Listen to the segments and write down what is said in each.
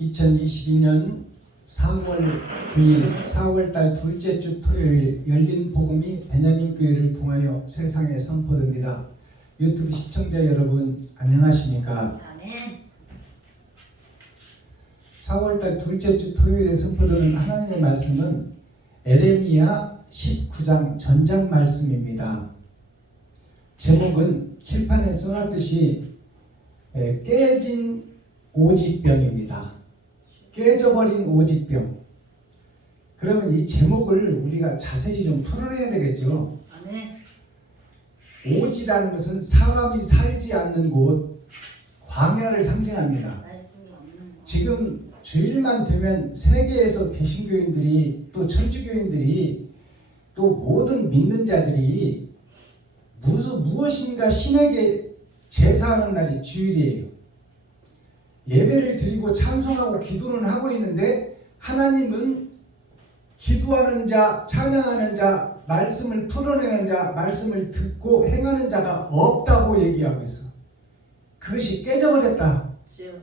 2022년 4월 9일 4월달 둘째 주 토요일 열린 복음이 베냐민 교회를 통하여 세상에 선포됩니다. 유튜브 시청자 여러분 안녕하십니까? 아멘. 4월달 둘째 주 토요일에 선포되는 하나님의 말씀은 에레미야 19장 전장 말씀입니다. 제목은 칠판에 써놨듯이 깨진 오직병입니다. 깨져버린 오직병. 그러면 이 제목을 우리가 자세히 좀 풀어내야 되겠죠. 아멘. 오지라는 것은 사람이 살지 않는 곳, 광야를 상징합니다. 말씀이 없는 거. 지금 주일만 되면 세계에서 개신교인들이 또 천주교인들이 또 모든 믿는 자들이 무엇인가 신에게 제사하는 날이 주일이에요. 예배를 드리고 찬송하고 기도는 하고 있는데 하나님은 기도하는 자, 찬양하는 자, 말씀을 풀어내는 자, 말씀을 듣고 행하는 자가 없다고 얘기하고 있어. 그것이 깨져버렸다. 주여.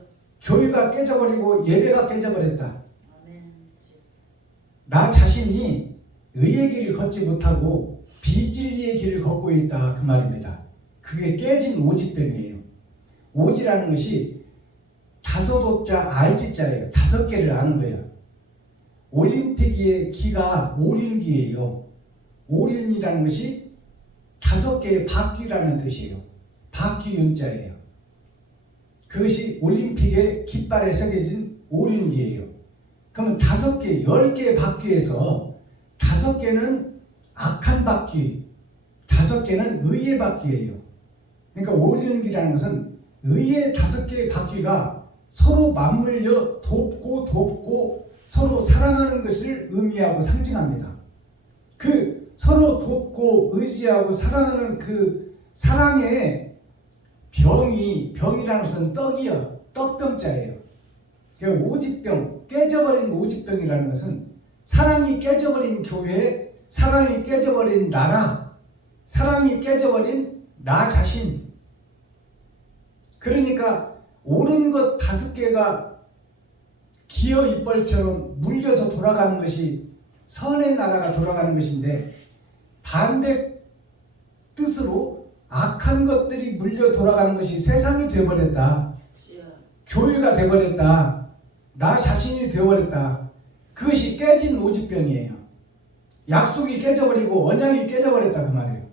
교회가 깨져버리고 예배가 깨져버렸다. 아멘. 나 자신이 의의 길을 걷지 못하고 비진리의 길을 걷고 있다 그 말입니다. 그게 깨진 오직병이에요. 오지라는 것이 다섯 오자 알지자예요. 다섯 개를 아는 거예요. 올림픽의 기가 오륜기예요. 오륜이라는 것이 다섯 개의 바퀴라는 뜻이에요. 바퀴 윤자예요. 그것이 올림픽의 깃발에 새겨진 오륜기예요. 그러면 다섯 개, 10개의 바퀴에서 다섯 개는 악한 바퀴, 다섯 개는 의의 바퀴예요. 그러니까 오륜기라는 것은 의의 다섯 개의 바퀴가 서로 맞물려 돕고 서로 사랑하는 것을 의미하고 상징합니다. 그 서로 돕고 의지하고 사랑하는 그 사랑의 병이라는 것은 떡이요. 떡병자예요. 그러니까 오직병, 깨져버린 오직병이라는 것은 사랑이 깨져버린 교회, 사랑이 깨져버린 나라, 사랑이 깨져버린 나 자신. 그러니까 옳은 것 다섯 개가 기어 이빨처럼 물려서 돌아가는 것이 선의 나라가 돌아가는 것인데 반대 뜻으로 악한 것들이 물려 돌아가는 것이 세상이 되어버렸다. 교회가 되어버렸다. 나 자신이 되어버렸다. 그것이 깨진 오직병이에요. 약속이 깨져버리고 언약이 깨져버렸다 그 말이에요.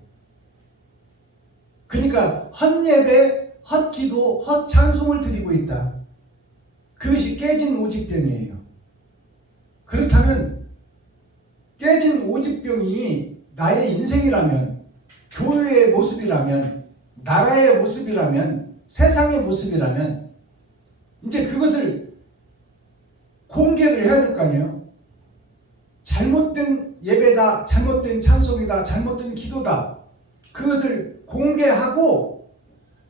그러니까 헛예배, 헛기도, 헛찬송을 드리고 있다. 그것이 깨진 오직병이에요. 그렇다면 깨진 오직병이 나의 인생이라면, 교회의 모습이라면, 나라의 모습이라면, 세상의 모습이라면 이제 그것을 공개를 해야 될 거 아니에요. 잘못된 예배다, 잘못된 찬송이다, 잘못된 기도다. 그것을 공개하고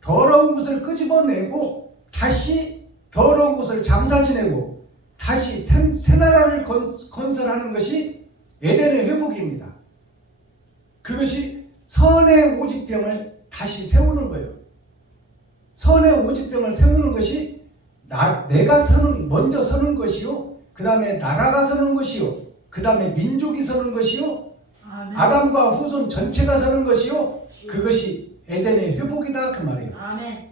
더러운 것을 끄집어내고 다시 더러운 것을 장사 지내고 다시 새 나라를 건설하는 것이 에덴의 회복입니다. 그것이 선의 오직병을 다시 세우는 거예요. 선의 오직병을 세우는 것이 내가 먼저 서는 것이요, 그 다음에 나라가 서는 것이요, 그 다음에 민족이 서는 것이요, 아멘. 아담과 후손 전체가 서는 것이요, 그것이 에덴의 회복이다 그 말이에요. 아멘.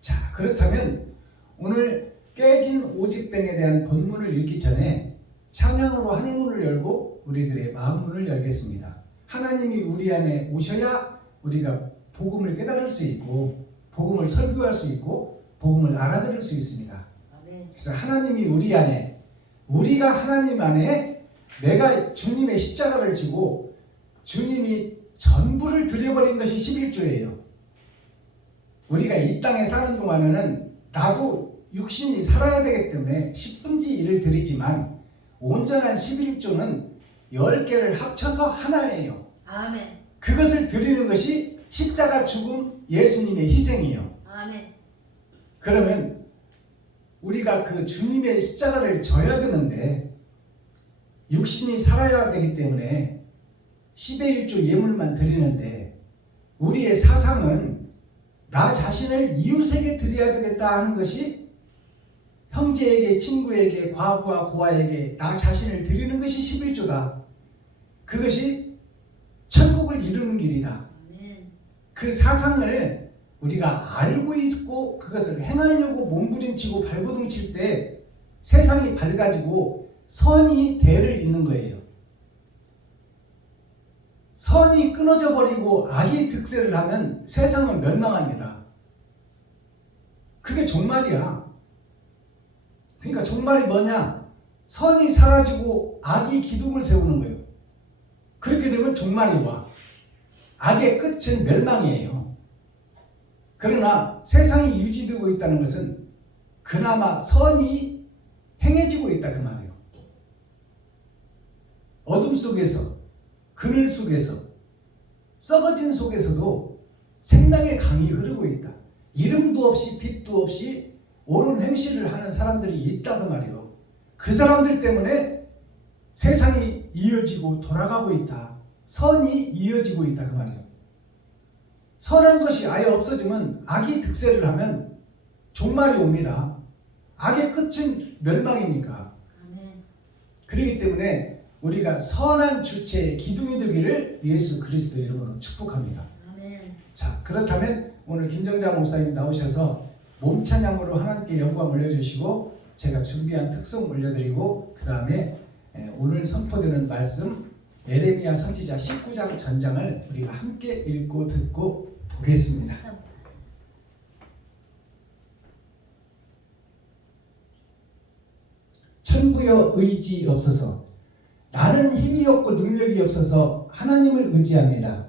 자, 그렇다면 오늘 깨진 오직병에 대한 본문을 읽기 전에 찬양으로 하늘문을 열고 우리들의 마음문을 열겠습니다. 하나님이 우리 안에 오셔야 우리가 복음을 깨달을 수 있고 복음을 설교할 수 있고 복음을 알아들을 수 있습니다. 아멘. 그래서 하나님이 우리 안에, 우리가 하나님 안에, 내가 주님의 십자가를 지고 주님이 전부를 들여버린 것이 11조예요. 우리가 이 땅에 사는 동안에는 나도 육신이 살아야 되기 때문에 10분지 1을 드리지만 온전한 11조는 10개를 합쳐서 하나예요. 아멘. 그것을 드리는 것이 십자가 죽음 예수님의 희생이에요. 아멘. 그러면 우리가 그 주님의 십자가를 져야 되는데 육신이 살아야 되기 때문에 10의 1조 예물만 드리는데 우리의 사상은 나 자신을 이웃에게 드려야 되겠다 하는 것이 형제에게, 친구에게, 과부와 고아에게 나 자신을 드리는 것이 11조다. 그것이 천국을 이루는 길이다. 그 사상을 우리가 알고 있고 그것을 행하려고 몸부림치고 발버둥칠 때 세상이 밝아지고 선이 대를 잇는 거예요. 선이 끊어져 버리고 악이 득세를 하면 세상은 멸망합니다. 그게 종말이야. 그러니까 종말이 뭐냐? 선이 사라지고 악이 기둥을 세우는 거예요. 그렇게 되면 종말이 와. 악의 끝은 멸망이에요. 그러나 세상이 유지되고 있다는 것은 그나마 선이 행해지고 있다 그 말이에요. 어둠 속에서, 그늘 속에서, 썩어진 속에서도 생명의 강이 흐르고 있다. 이름도 없이 빛도 없이 옳은 행실을 하는 사람들이 있다 그 말이에요. 그 사람들 때문에 세상이 이어지고 돌아가고 있다. 선이 이어지고 있다 그 말이에요. 선한 것이 아예 없어지면 악이 득세를 하면 종말이 옵니다. 악의 끝은 멸망이니까. 그렇기 때문에 우리가 선한 주체의 기둥이 되기를 예수 그리스도 이름으로 축복합니다. 자, 그렇다면 오늘 김정자 목사님 나오셔서 몸찬양으로 하나님께 영광 올려주시고 제가 준비한 특송 올려드리고 그 다음에 오늘 선포되는 말씀 에레미야 선지자 19장 전장을 우리가 함께 읽고 듣고 보겠습니다. 천부여 의지 없어서 나는 힘이 없고 능력이 없어서 하나님을 의지합니다.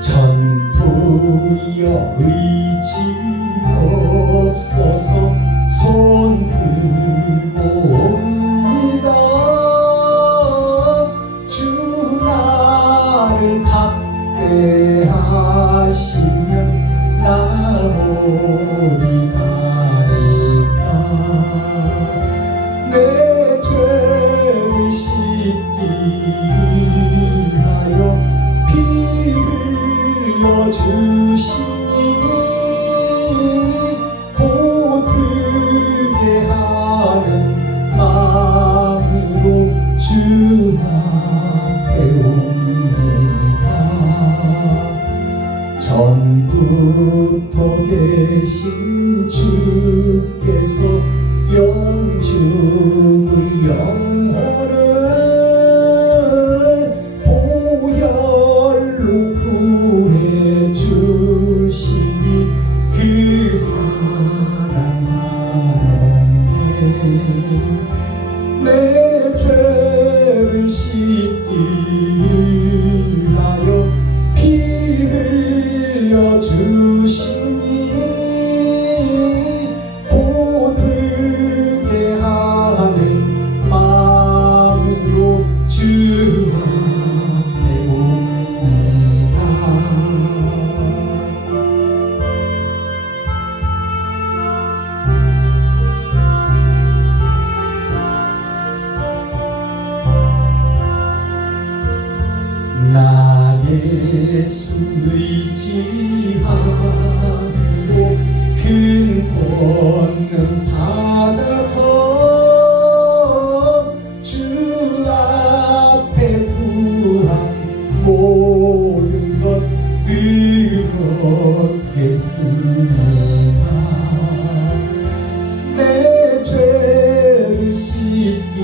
천부여 의지 없어서 손 들고 옵니다. 주 나를 학대하시면 나 어디 가리까. 내 죄를 씻기 위하여 피 흘려주시니 고되게 하는 마음으로 주 앞에 옵니다. 전부터 계신 주께서 영죽을 영혼을 보혈로 구해주시니 그 사랑하는데 내 죄를 씻기 위하여 피 흘려주시니 고되게 하는 마음으로 주 앞에 옵니다. 나 예수 의지함으로 큰 권능 받아서 주 앞에 구한 모든 것 늘어겠습니다. 내 죄를 씻기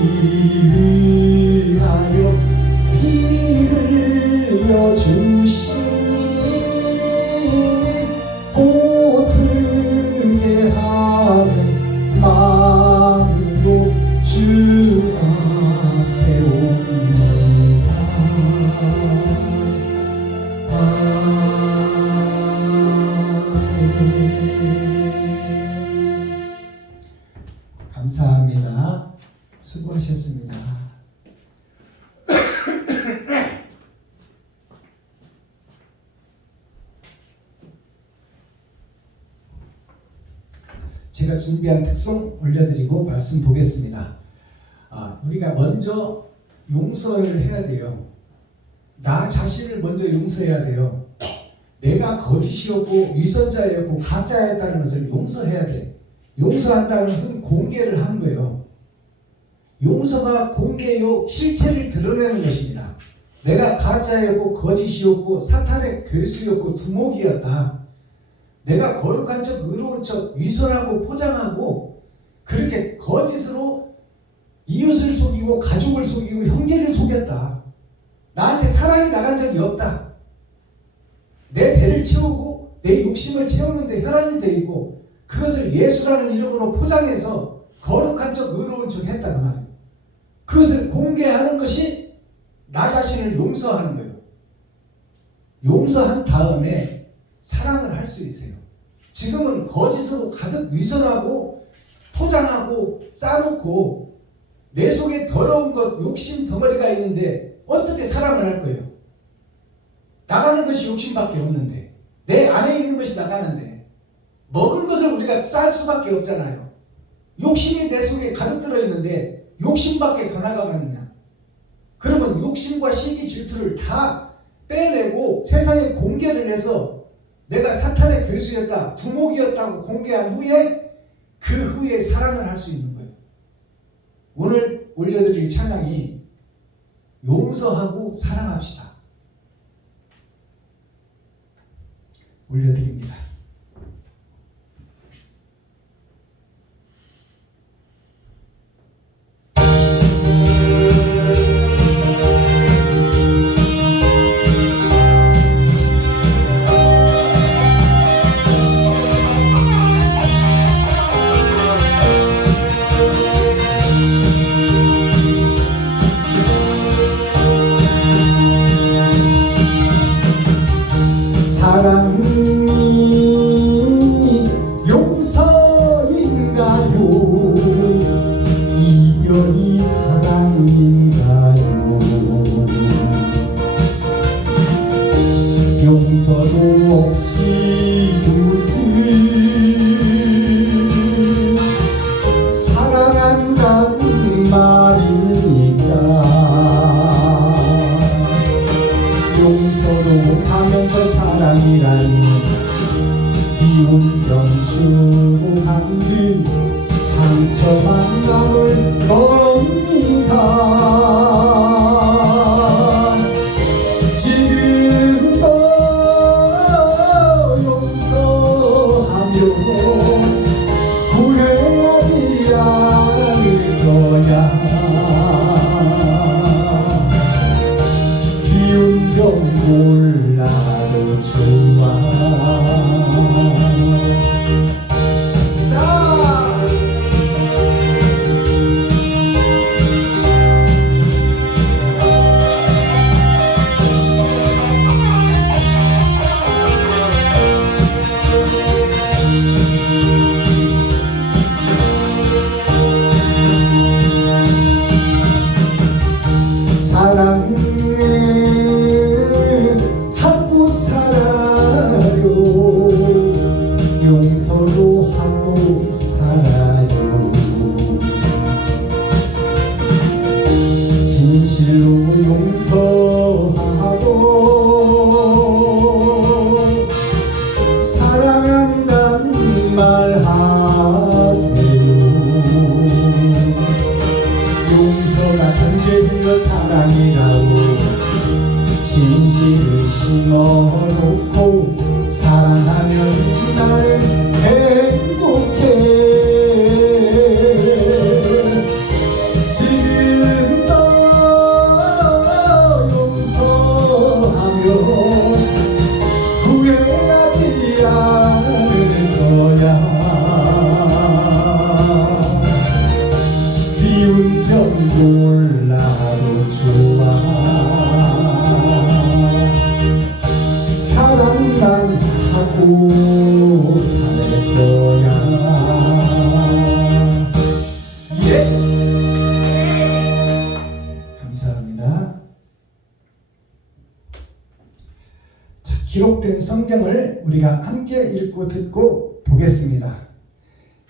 위하여 피 흘려주시니 고되게 하는 마음으로 주 앞에 옵니다. 감사합니다. 수고하셨습니다. 제가 준비한 특송 올려드리고 말씀 보겠습니다. 우리가 먼저 용서를 해야 돼요. 나 자신을 먼저 용서해야 돼요. 내가 거짓이었고 위선자였고 가짜였다는 것을 용서해야 돼. 용서한다는 것은 공개를 하는 거예요. 용서가 공개요 실체를 드러내는 것입니다. 내가 가짜였고 거짓이었고 사탄의 괴수였고 두목이었다. 내가 거룩한 척 의로운 척 위선하고 포장하고 그렇게 거짓으로 이웃을 속이고 가족을 속이고 형제를 속였다. 나한테 사랑이 나간 적이 없다. 내 배를 채우고 내 욕심을 채우는데 혈안이 되어 있고 그것을 예수라는 이름으로 포장해서 거룩한 척 의로운 척 했다 그 말이에요. 그것을 공개하는 것이 나 자신을 용서하는 거예요. 용서한 다음에 사랑을 할 수 있어요. 지금은 거짓으로 가득 위선하고 포장하고 싸놓고 내 속에 더러운 것 욕심 덩어리가 있는데 어떻게 사랑을 할 거예요? 나가는 것이 욕심밖에 없는데 내 안에 있는 것이 나가는데 먹은 것을 우리가 쌀 수밖에 없잖아요. 욕심이 내 속에 가득 들어있는데 욕심밖에 더 나가겠느냐? 그러면 욕심과 시기 질투를 다 빼내고 세상에 공개를 해서 내가 사탄의 괴수였다, 두목이었다고 공개한 후에 그 후에 사랑을 할 수 있는 거예요. 오늘 올려드릴 찬양이 용서하고 사랑합시다. 올려드립니다. 사랑이 용서인가요? 이별이 사랑인가요? 용서도 없이 무슨 사랑한다는 말입니까? 용서도 못하면서 사랑이라니 미운정 주고 간 뒤 상처만 남을 겁니다. 지금도 용서하며 후회하지 않을 거야. 비운정 몰라도 좋아. 사랑을 하고 살아요. 용서도 하고 살아요. 진실로 용서하고 사랑한다는 말 하세요. 용서가 전제되어 사랑이라고 진실을 심어놓고 사랑하면 나는 행복해. 지금도 용서하며 후회하지 않을 거야. 비운정 몰라도 좋아. 사랑만 하고 살 거야. 예스! 감사합니다. 자, 기록된 성경을 우리가 함께 읽고 듣고 보겠습니다.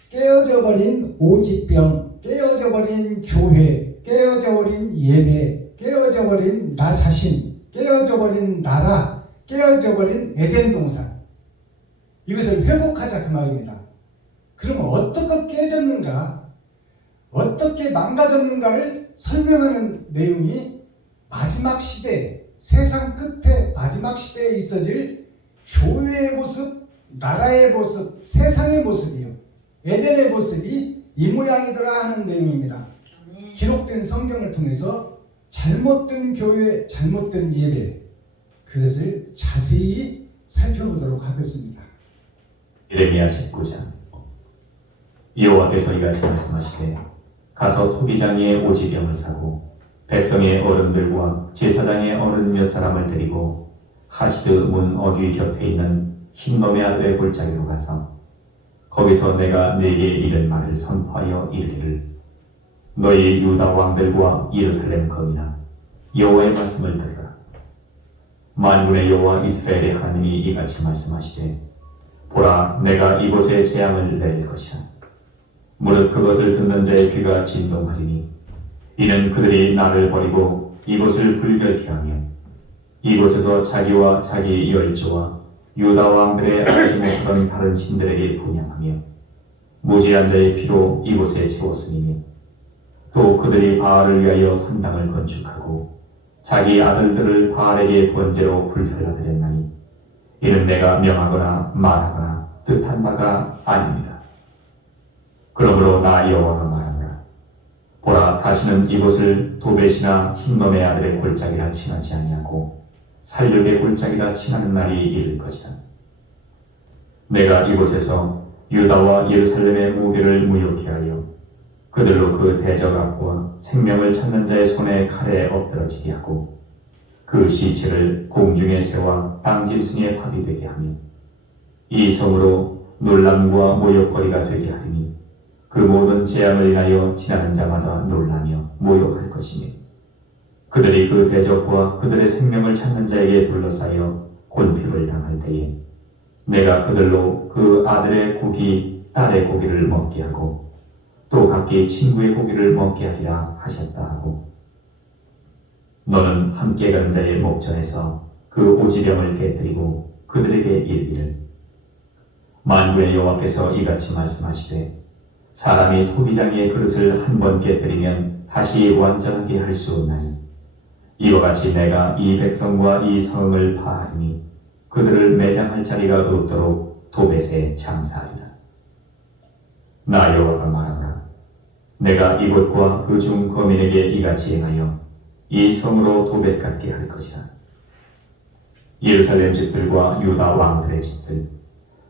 깨어져 버린 오지병, 깨어져 깨어져 버린 교회, 깨어져 버린 예배, 깨어져 버린 나 자신, 깨어져 버린 나라, 깨어져 버린 에덴 동산, 이것을 회복하자 그 말입니다. 그러면 어떻게 깨졌는가, 어떻게 망가졌는가를 설명하는 내용이 마지막 시대, 세상 끝에 마지막 시대에 있어질 교회의 모습, 나라의 모습, 세상의 모습이요, 에덴의 모습이 이 모양이더라 하는 내용입니다. 기록된 성경을 통해서 잘못된 교회, 잘못된 예배, 그것을 자세히 살펴보도록 하겠습니다. 예레미야 19장. 여호와께서 이같이 말씀하시되, 가서 토기장이의 오지병을 사고 백성의 어른들과 제사장의 어른 몇 사람을 데리고 하시드 문 어귀 곁에 있는 흰놈의 아들의 골짜기로 가서 거기서 내가 네게 이른 말을 선포하여 이르기를, 너희 유다 왕들과 예루살렘 거민아, 여호와의 말씀을 들으라. 만군의 여호와 이스라엘의 하나님이 이같이 말씀하시되, 보라, 내가 이곳에 재앙을 내릴 것이라. 무릇 그것을 듣는 자의 귀가 진동하리니, 이는 그들이 나를 버리고 이곳을 불결케 하며 이곳에서 자기와 자기 열조와 유다 왕들의 알지 못하던 다른 신들에게 분향하며 무지한 자의 피로 이곳에 채웠으니, 또 그들이 바알을 위하여 산당을 건축하고 자기 아들들을 바알에게 번제로 불살라드렸나니, 이는 내가 명하거나 말하거나 뜻한 바가 아닙니다. 그러므로 나 여호와가 말하노라. 보라, 다시는 이곳을 도벳이나 흰놈의 아들의 골짜기라 칭하지 아니하고 살육의 골짜기라 칭하는 날이 이를 것이라. 내가 이곳에서 유다와 예루살렘의 무게를 무욕케 하여 그들로 그 대적압과 생명을 찾는 자의 손에 칼에 엎드러지게 하고 그 시체를 공중의 새와 땅짐승의 밥이 되게 하며 이 성으로 놀람과 모욕거리가 되게 하리니, 그 모든 재앙을 인하여 지나는 자마다 놀라며 모욕할 것이니, 그들이 그 대적과 그들의 생명을 찾는 자에게 둘러싸여 곤핍을 당할 때에 내가 그들로 그 아들의 고기, 딸의 고기를 먹게 하고 또 각기 친구의 고기를 먹게 하리라 하셨다 하고, 너는 함께 가는 자의 목전에서 그 오지병을 깨뜨리고 그들에게 이르기를, 만군의 여호와께서 이같이 말씀하시되, 사람이 토기장이의 그릇을 한 번 깨뜨리면 다시 완전하게 할 수 없나니, 이와 같이 내가 이 백성과 이 성을 파하리니 그들을 매장할 자리가 없도록 도벳에 장사하리라. 나 여호와가 말하노라. 내가 이곳과 그 중 거민에게 이같이 행하여 이 성으로 도벳 같게 할 것이라. 예루살렘 집들과 유다 왕들의 집들,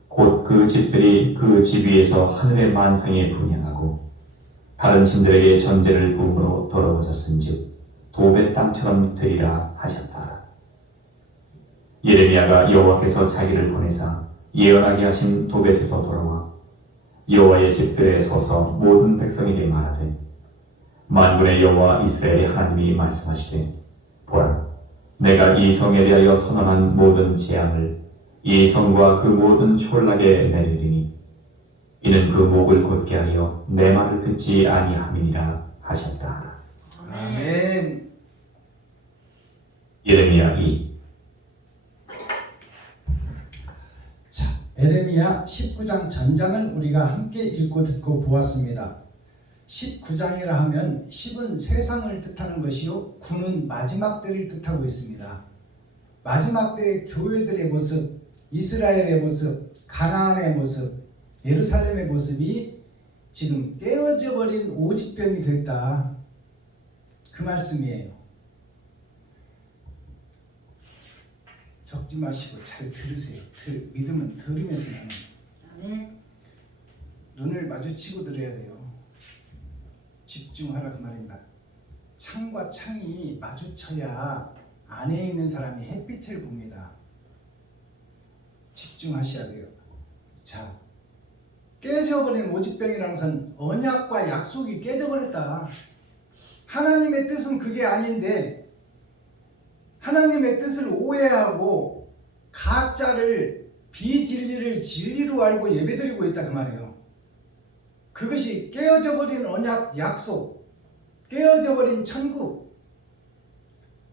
곧 그 집들이 그 집 위에서 하늘의 만상에 분향하고 다른 신들에게 전제를 부음으로 더러워졌은즉 도벳 땅처럼 되리라 하셨다. 예레미야가 여호와께서 자기를 보내사 예언하게 하신 도벳에서 돌아와 여호와의 집들에 서서 모든 백성에게 말하되, 만군의 여호와 이스라엘의 하나님이 말씀하시되, 보라, 내가 이 성에 대하여 선언한 모든 재앙을 이 성과 그 모든 촌락에 내리리니, 이는 그 목을 곧게 하여 내 말을 듣지 아니함이니라 하셨다. 아멘. 예레미야 2. 자, 예레미야 19장 전장을 우리가 함께 읽고 듣고 보았습니다. 19장이라 하면 10은 세상을 뜻하는 것이요, 9는 마지막 때를 뜻하고 있습니다. 마지막 때의 교회들의 모습, 이스라엘의 모습, 가나안의 모습, 예루살렘의 모습이 지금 깨어져 버린 오직병이 됐다, 그 말씀이에요. 적지 마시고 잘 들으세요. 믿음은 들으면서 나는. 눈을 마주치고 들어야 돼요. 집중하라 그 말입니다. 창과 창이 마주쳐야 안에 있는 사람이 햇빛을 봅니다. 집중하셔야 돼요. 자, 깨져버린 오직병이라는 것은 언약과 약속이 깨져버렸다. 하나님의 뜻은 그게 아닌데 하나님의 뜻을 오해하고 가짜를, 비진리를 진리로 알고 예배드리고 있다 그 말이에요. 그것이 깨어져 버린 언약 약속, 깨어져 버린 천국,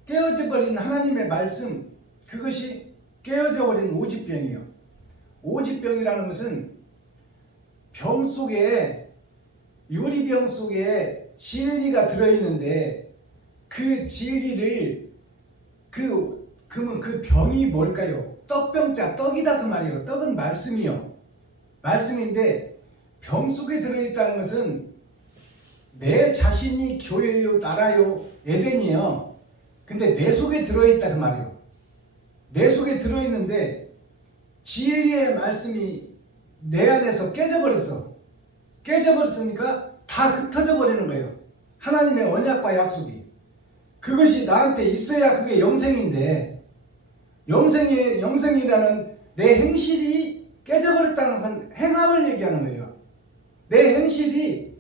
깨어져 버린 하나님의 말씀, 그것이 깨어져 버린 오지병이요. 오지병이라는 것은 병 속에, 유리병 속에 진리가 들어있는데 그 진리를 그러면 그 병이 뭘까요? 떡병자, 떡이다 그 말이에요. 떡은 말씀이요. 말씀인데 병 속에 들어있다는 것은 내 자신이 교회요, 나라요, 에덴이요. 근데 내 속에 들어있다 그 말이에요. 내 속에 들어있는데 진리의 말씀이 내 안에서 깨져버렸어. 깨져버렸으니까 다 흩어져 버리는 거예요. 하나님의 언약과 약속이. 그것이 나한테 있어야 그게 영생인데, 영생이라는 내 행실이 깨져버렸다는 것은 행함을 얘기하는 거예요. 내 행실이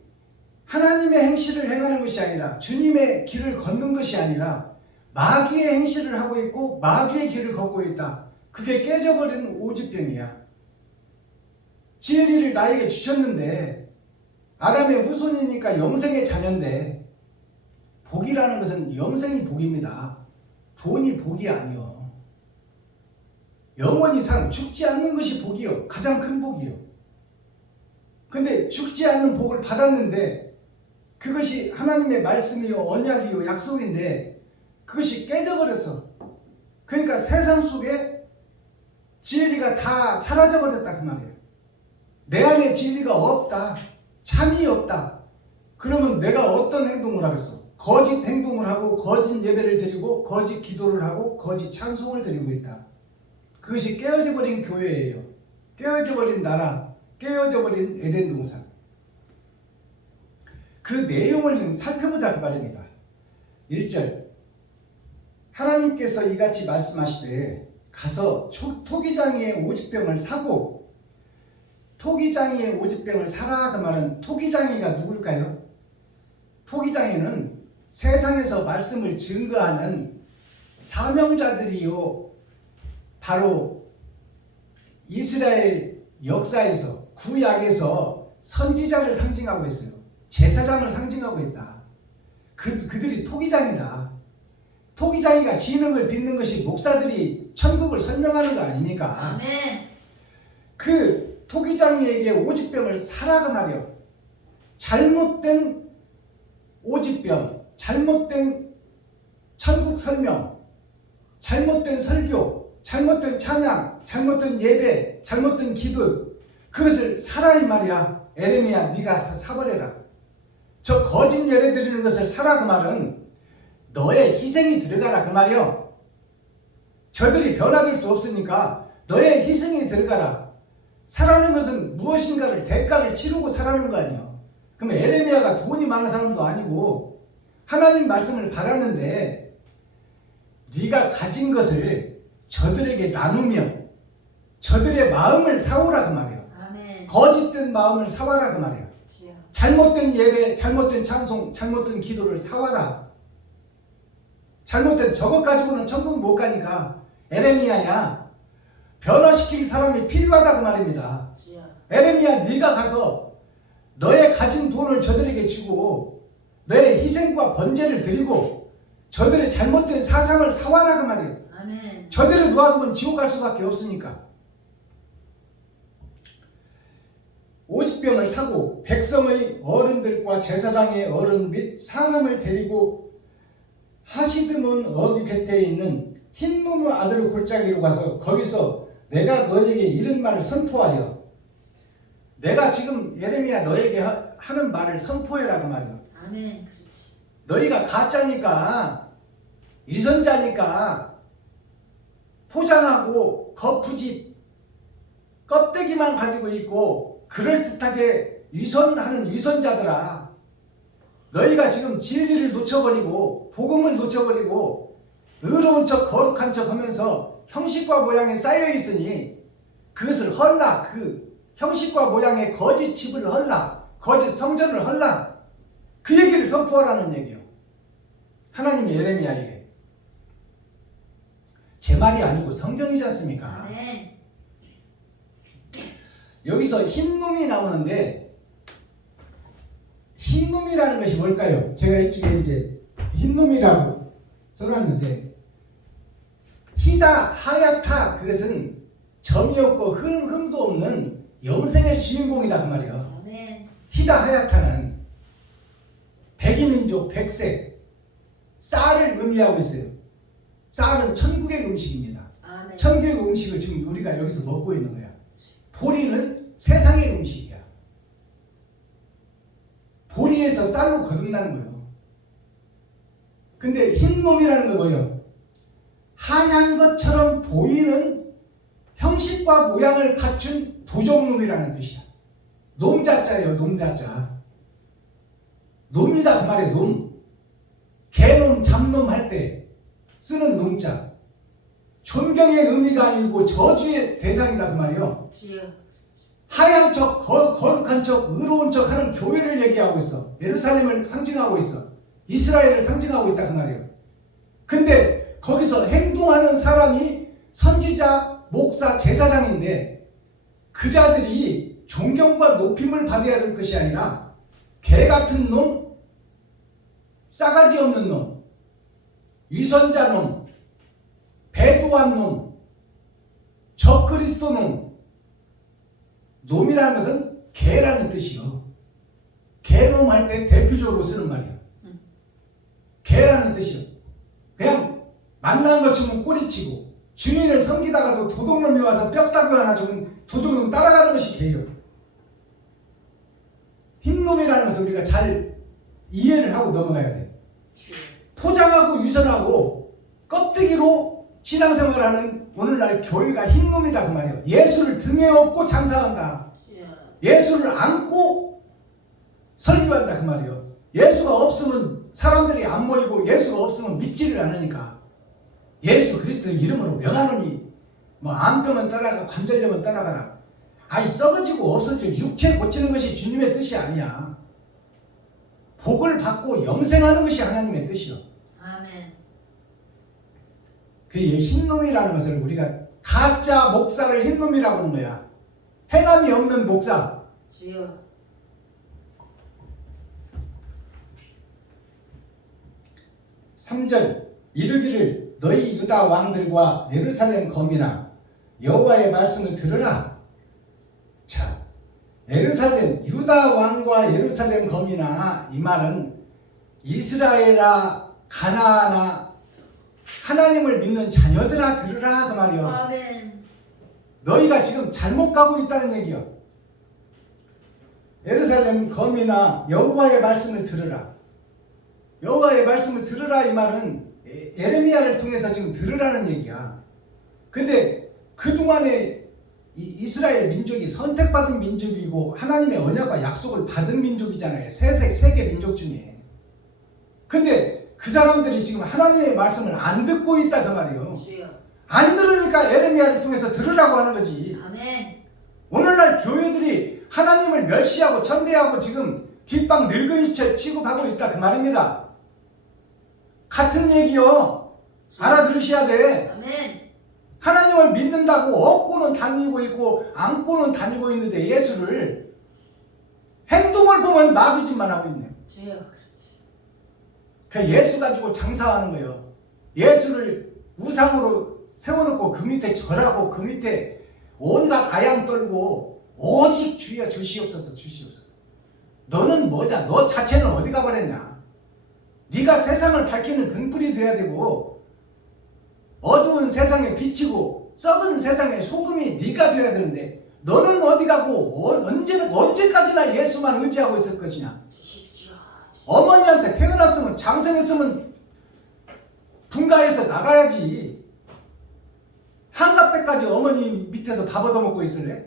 하나님의 행실을 행하는 것이 아니라, 주님의 길을 걷는 것이 아니라 마귀의 행실을 하고 있고 마귀의 길을 걷고 있다. 그게 깨져버리는 오지병이야. 진리를 나에게 주셨는데 아담의 후손이니까 영생의 자녀인데, 복이라는 것은 영생이 복입니다. 돈이 복이 아니요. 영원히 죽지 않는 것이 복이요. 가장 큰 복이요. 근데 죽지 않는 복을 받았는데 그것이 하나님의 말씀이요, 언약이요, 약속인데 그것이 깨져버렸어. 그러니까 세상 속에 진리가 다 사라져버렸다 그 말이에요. 내 안에 진리가 없다. 참이 없다. 그러면 내가 어떤 행동을 하겠어? 거짓 행동을 하고 거짓 예배를 드리고 거짓 기도를 하고 거짓 찬송을 드리고 있다. 그것이 깨어져 버린 교회예요. 깨어져 버린 나라, 깨어져 버린 에덴 동산. 그 내용을 좀 살펴보자 그 말입니다. 1절, 하나님께서 이같이 말씀하시되 가서 토기장이의 오직병을 사고, 토기장이의 오직병을 사라 그 말은, 토기장이가 누굴까요? 토기장이는 세상에서 말씀을 증거하는 사명자들이요, 바로 이스라엘 역사에서, 구약에서 선지자를 상징하고 있어요. 제사장을 상징하고 있다. 그들이 토기장이다. 토기장이가 진흙을 빚는 것이 목사들이 천국을 설명하는 거 아닙니까? 아멘. 그 토기장이에게 오직병을 사라가 말이요. 잘못된 오직병, 잘못된 천국 설명, 잘못된 설교, 잘못된 찬양, 잘못된 예배, 잘못된 기도, 그것을 사라 이 말이야. 에레미야, 네가 사버려라. 저 거짓 예배 드리는 것을 사라 그 말은 너의 희생이 들어가라 그 말이요. 저들이 변화될 수 없으니까 너의 희생이 들어가라. 사라는 것은 무엇인가를 대가를 치르고 사라는 거 아니에요. 그럼 에레미야가 돈이 많은 사람도 아니고 하나님 말씀을 받았는데 네가 가진 것을 저들에게 나누며 저들의 마음을 사오라 그 말이에요. 아멘. 거짓된 마음을 사와라 그 말이에요. 잘못된 예배, 잘못된 찬송, 잘못된 기도를 사와라. 잘못된 저것 가지고는 천국 못 가니까 에레미야야, 변화시킬 사람이 필요하다 그 말입니다. 에레미야, 네가 가서 너의 가진 돈을 저들에게 주고 너의 희생과 번제를 드리고 저들의 잘못된 사상을 사와라 그 말이에요. 아멘. 저들을 놓아두면 지옥 갈 수밖에 없으니까. 오직병을 사고 백성의 어른들과 제사장의 어른 및 사람을 데리고 하시드문 어귀 곁에 있는 흰누무 아들 골짜기로 가서 거기서 내가 너에게 이런 말을 선포하여, 내가 지금 예레미야 너에게 하는 말을 선포해라 그 말이야. 아멘. 그렇지. 너희가 가짜니까, 위선자니까 포장하고 거푸집 껍데기만 가지고 있고 그럴듯하게 위선하는 위선자들아, 너희가 지금 진리를 놓쳐버리고 복음을 놓쳐버리고 의로운 척 거룩한 척 하면서 형식과 모양에 쌓여 있으니 그것을 헐라. 그 형식과 모양의 거짓 집을 헐라. 거짓 성전을 헐라. 그 얘기를 선포하라는 얘기예요. 하나님이 예레미야에게. 제 말이 아니고 성경이지 않습니까? 아멘. 여기서 흰 놈이 나오는데 흰놈이라는 것이 뭘까요? 제가 이쪽에 이제 흰놈이라고 써놨는데, 희다 하얗다, 그것은 점이 없고 흠도 없는 영생의 주인공이다 그 말이에요. 아멘. 희다 하얗다는 백이민족 백색 쌀을 의미하고 있어요. 쌀은 천국의 음식입니다. 아멘. 천국의 음식을 지금 우리가 여기서 먹고 있는 거야. 보리는 세상의 음식이야. 보리에서 쌀로 거듭나는 거예요. 근데 흰놈이라는 건 뭐예요? 하얀 것처럼 보이는 형식과 모양을 갖춘 도적놈이라는 뜻이야. 놈자자예요. 놈자자. 놈이다 그 말이에요. 놈. 개놈, 잡놈 할 때 쓰는 놈자. 존경의 의미가 아니고 저주의 대상이다 그 말이에요. 주여. 하얀 척, 거룩한 척, 의로운 척 하는 교회를 얘기하고 있어. 예루살렘을 상징하고 있어. 이스라엘을 상징하고 있다 그 말이에요. 근데 거기서 행동하는 사람이 선지자, 목사, 제사장인데 그 자들이 존경과 높임을 받아야 될 것이 아니라 개 같은 놈, 싸가지 없는 놈, 위선자 놈, 배도한 놈, 적그리스도 놈. 놈이라는 것은 개라는 뜻이요. 개놈 할 때 대표적으로 쓰는 말이에요. 개라는 뜻이요. 그냥 만난 것 주면 꼬리치고 주인을 섬기다가도 도둑놈이 와서 뼈다귀 하나 주면 도둑놈 따라가는 것이 개요. 흰놈이라는 것을 우리가 잘 이해를 하고 넘어가야 돼요. 포장하고 위선하고 껍데기로 신앙생활을 하는 오늘날 교회가 흰놈이다 그 말이에요. 예수를 등에 업고 장사한다. 예수를 안고 설교한다 그 말이에요. 예수가 없으면 사람들이 안 모이고 예수가 없으면 믿지를 않으니까 예수 그리스도의 이름으로 명하노니 뭐 암병은 떠나가 관절염은 떠나가라. 아니 썩어지고 없어지고 육체 고치는 것이 주님의 뜻이 아니야. 복을 받고 영생하는 것이 하나님의 뜻이요. 아멘. 그 흰놈이라는 것을 우리가 가짜 목사를 흰놈이라고 하는 거야. 행함이 없는 목사. 주여. 3절 이르기를 너희 유다 왕들과 예루살렘 거민아 여호와의 말씀을 들으라. 자, 예루살렘 유다 왕과 예루살렘 거민아, 이 말은 이스라엘아 가나안아 하나님을 믿는 자녀들아 들으라 그 말이요. 아멘. 너희가 지금 잘못 가고 있다는 얘기요. 예루살렘 거민아 여호와의 말씀을 들으라. 여호와의 말씀을 들으라 이 말은 예레미야를 통해서 지금 들으라는 얘기야. 근데 그동안에 이스라엘 민족이 선택받은 민족이고 하나님의 언약과 약속을 받은 민족이잖아요. 세계 민족 중에. 근데 그 사람들이 지금 하나님의 말씀을 안 듣고 있다 그 말이에요. 주여. 안 들으니까 예레미야를 통해서 들으라고 하는 거지. 아멘. 오늘날 교회들이 하나님을 멸시하고 천대하고 지금 뒷방 늙은이 취급하고 있다 그 말입니다. 같은 얘기요. 알아들으셔야 돼. 아멘. 하나님을 믿는다고 업고는 다니고 있고 안고는 다니고 있는데 예수를 행동을 보면 마귀짓만 하고 있네요. 주여. 그렇지. 그 예수 가지고 장사하는 거예요. 예수를 우상으로 세워놓고 그 밑에 절하고 그 밑에 온갖 아양 떨고 오직 주여 주시옵소서 주시옵소서. 너는 뭐냐? 너 자체는 어디 가버렸냐? 네가 세상을 밝히는 등불이 돼야 되고 어두운 세상에 비치고 썩은 세상에 소금이 네가 돼야 되는데 너는 어디 가고 언제까지나 예수만 의지하고 있을 것이냐? 주십시오. 어머니한테 태어났으면 장성했으면 분가해서 나가야지. 한갑 때까지 어머니 밑에서 밥 얻어먹고 있을래?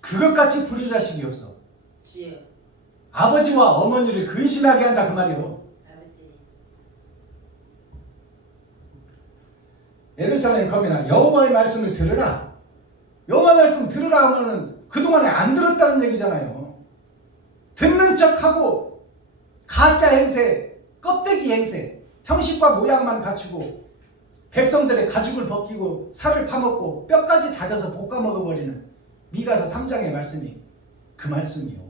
그것같이 불효자식이 없어. 주여. 아버지와 어머니를 근심하게 한다 그 말이요. 아버지. 예루살렘 거민아 여호와의 말씀을 들으라. 여호와의 말씀 들으라 하면은 그동안에 안 들었다는 얘기잖아요. 듣는 척하고 가짜 행세, 껍데기 행세, 형식과 모양만 갖추고 백성들의 가죽을 벗기고 살을 파먹고 뼈까지 다져서 볶아 먹어버리는 미가서 3장의 말씀이 그 말씀이요.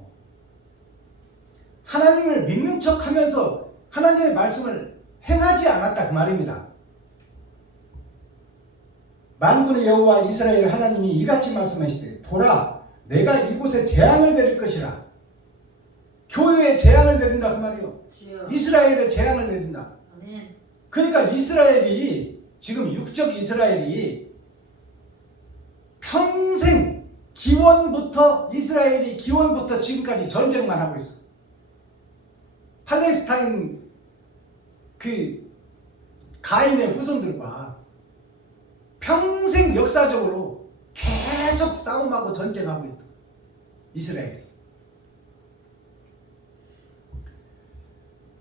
하나님을 믿는 척하면서 하나님의 말씀을 행하지 않았다 그 말입니다. 만군의 여호와 이스라엘 하나님이 이같이 말씀하시되 보라 내가 이곳에 재앙을 내릴 것이라. 교회에 재앙을 내린다 그 말이에요. 주여. 이스라엘에 재앙을 내린다. 아멘. 그러니까 이스라엘이 지금 육적 이스라엘이 평생 이스라엘이 기원부터 지금까지 전쟁만 하고 있어. 팔레스타인 그 가인의 후손들과 평생 역사적으로 계속 싸움하고 전쟁하고 있어. 이스라엘이.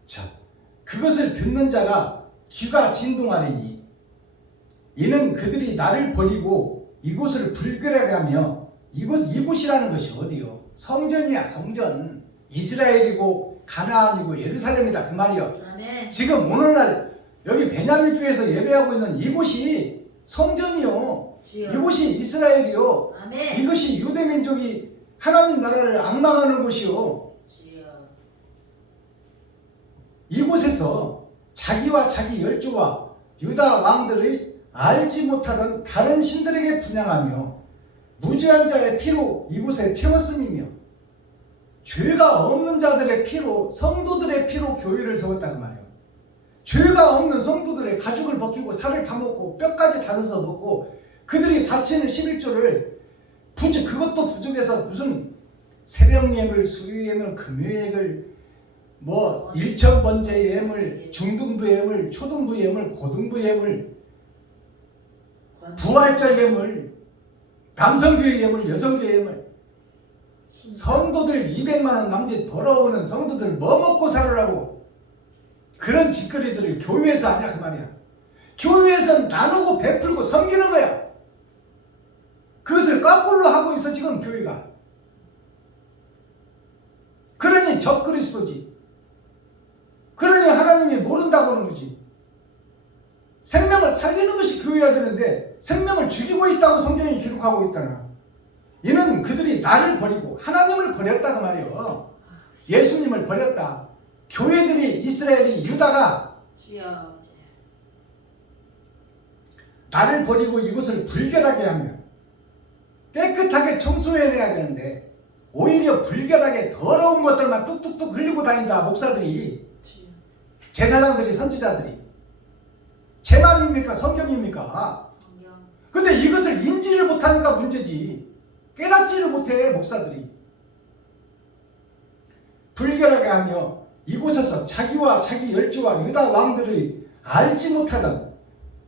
자, 그것을 듣는 자가 귀가 진동하리니 이는 그들이 나를 버리고 이곳을 불결하게 하며 이곳이라는 것이 어디요? 성전이야 성전. 이스라엘이고 가나안이고 예루살렘이다 그 말이요. 아멘. 지금 오늘날 여기 베냐민 교회에서 예배하고 있는 이곳이 성전이요. 주여. 이곳이 이스라엘이요. 아멘. 이것이 유대민족이 하나님 나라를 앙망하는 곳이요. 주여. 이곳에서 자기와 자기 열조와 유다 왕들의 알지 못하던 다른 신들에게 분양하며 무죄한 자의 피로 이곳에 채웠음이며 죄가 없는 자들의 피로 성도들의 피로 교회를 세웠다 그 말이에요. 죄가 없는 성도들의 가죽을 벗기고 살을 파먹고 뼈까지 닫아서 먹고 그들이 바치는 11조를 그것도 부족해서 무슨 새벽 예물, 수요 예물, 금요 예물 뭐 일천번제 예물, 중등부 예물, 초등부 예물, 고등부 예물, 부활절 예물, 남성교회 예물, 여성교회 예물, 성도들 200만원 남짓 벌어오는 성도들 뭐 먹고 살으라고 그런 짓거리들을 교회에서 하냐 그 말이야. 교회에서 나누고 베풀고 섬기는 거야. 그것을 거꾸로 하고 있어 지금 교회가. 그러니 적그리스도지. 그러니 하나님이 모른다고 하는 거지. 생명을 살리는 것이 교회야 되는데 생명을 죽이고 있다고 성경이 기록하고 있다나. 이는 그들이 나를 버리고 하나님을 버렸다 그 말이에요. 예수님을 버렸다. 교회들이 이스라엘이 유다가 주여. 나를 버리고 이곳을 불결하게 하며 깨끗하게 청소해내야 되는데 오히려 불결하게 더러운 것들만 뚝뚝뚝 흘리고 다닌다. 목사들이, 주여. 제사장들이, 선지자들이. 제 말입니까? 성경입니까? 성령. 근데 이것을 인지를 못하니까 문제지. 깨닫지를 못해 목사들이. 불결하게 하며 이곳에서 자기와 자기 열조와 유다 왕들의 알지 못하던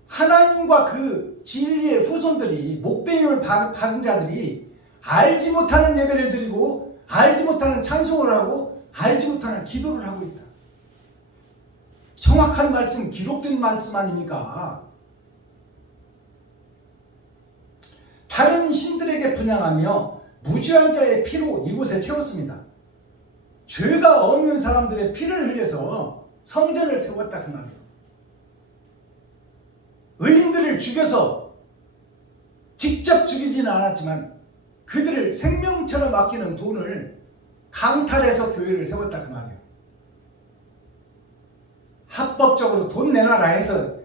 하나님과 그 진리의 후손들이 목배임을 받은 자들이 알지 못하는 예배를 드리고 알지 못하는 찬송을 하고 알지 못하는 기도를 하고 있다. 정확한 말씀, 기록된 말씀 아닙니까? 다른 신들에게 분양하며 무죄한 자의 피로 이곳에 채웠습니다. 죄가 없는 사람들의 피를 흘려서 성전을 세웠다 그 말이에요. 의인들을 죽여서 직접 죽이지는 않았지만 그들을 생명처럼 아끼는 돈을 강탈해서 교회를 세웠다 그 말이에요. 합법적으로 돈 내놔라 해서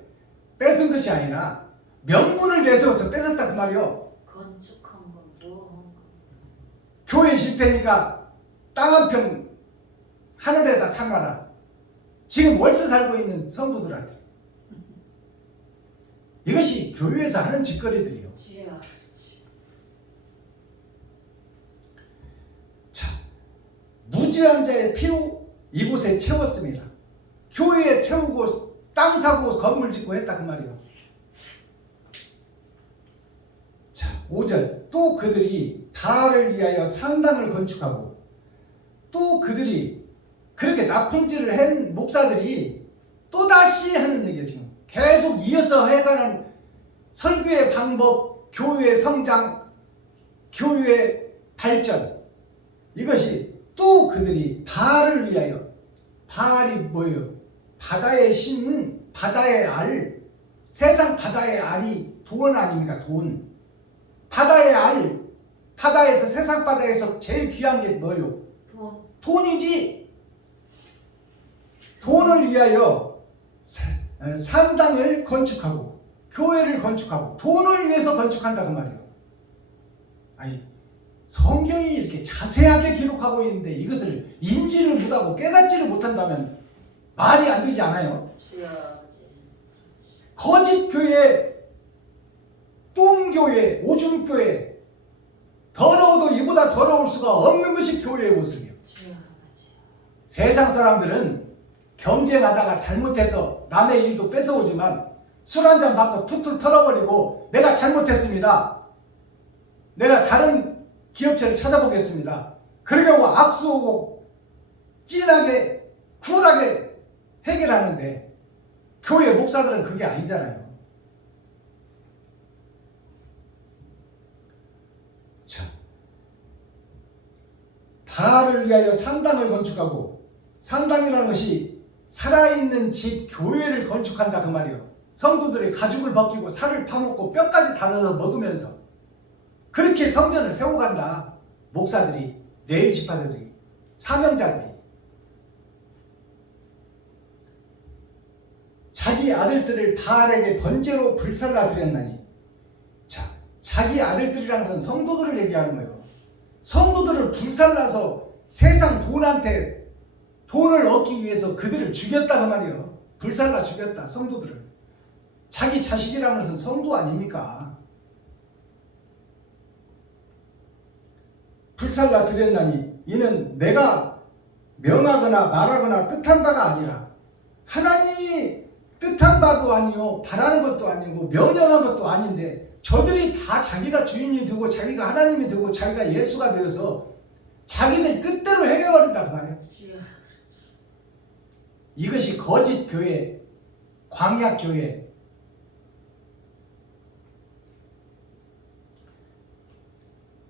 뺏은 것이 아니라 명분을 내세워서 뺏었다 그 말이에요. 건축한 건 뭐? 교회 질 테니까 땅 한 평 하늘에다 사놔라. 지금 월세 살고 있는 성도들한테. 이것이 교회에서 하는 짓거리들이요. 주여. 자, 무죄한 자의 피로 이곳에 채웠습니다. 교회에 채우고 땅 사고 건물 짓고 했다 그 말이에요. 자, 5절. 또 그들이 바알을 위하여 상당을 건축하고 또 그들이 그렇게 나쁜짓을 한 목사들이 또다시 하는 얘기예요. 지금 계속 이어서 해가는 설교의 방법, 교회의 성장, 교회의 발전, 이것이 또 그들이 바알을 위하여. 바알이 뭐예요? 바다의 신, 바다의 알, 세상 바다의 알이 돈 아닙니까? 돈. 바다의 알, 바다에서, 세상 바다에서 제일 귀한 게 뭐예요? 돈. 돈이지. 돈을 위하여 산당을 건축하고 교회를 건축하고 돈을 위해서 건축한다 그 말이에요. 아니 성경이 이렇게 자세하게 기록하고 있는데 이것을 인지를 못하고 깨닫지를 못한다면 말이 안 되지 않아요? 주여 아버지. 거짓 교회, 똥교회, 오줌교회, 더러워도 이보다 더러울 수가 없는 것이 교회의 모습이에요. 주여 아버지. 세상 사람들은 경쟁하다가 잘못해서 남의 일도 뺏어오지만 술 한잔 받고 툭툭 털어버리고 내가 잘못했습니다. 내가 다른 기업체를 찾아보겠습니다. 그러려고 악수하고 진하게 쿨하게 해결하는데 교회 목사들은 그게 아니잖아요. 자, 다를 위하여 산당을 건축하고 산당이라는 것이 살아있는 집 교회를 건축한다 그 말이에요. 성도들의 가죽을 벗기고 살을 파먹고 뼈까지 닫아서 먹으면서 그렇게 성전을 세워간다. 목사들이, 레위 지파들이, 사명자들이. 자기 아들들을 바알에게 번제로 불살라 드렸나니. 자, 자기 아들들이라는 것은 성도들을 얘기하는 거예요. 성도들을 불살라서 세상 돈한테 돈을 얻기 위해서 그들을 죽였다 그 말이에요. 불살라 죽였다 성도들을. 자기 자식이라는 것은 성도 아닙니까? 불살라 드렸나니 이는 내가 명하거나 말하거나 뜻한 바가 아니라 하나님이 뜻한 바도 아니요 바라는 것도 아니고 명령한 것도 아닌데 저들이 다 자기가 주인이 되고 자기가 하나님이 되고 자기가 예수가 되어서 자기들 뜻대로 해결버린다 그 말이에요. 이것이 거짓 교회, 광약 교회.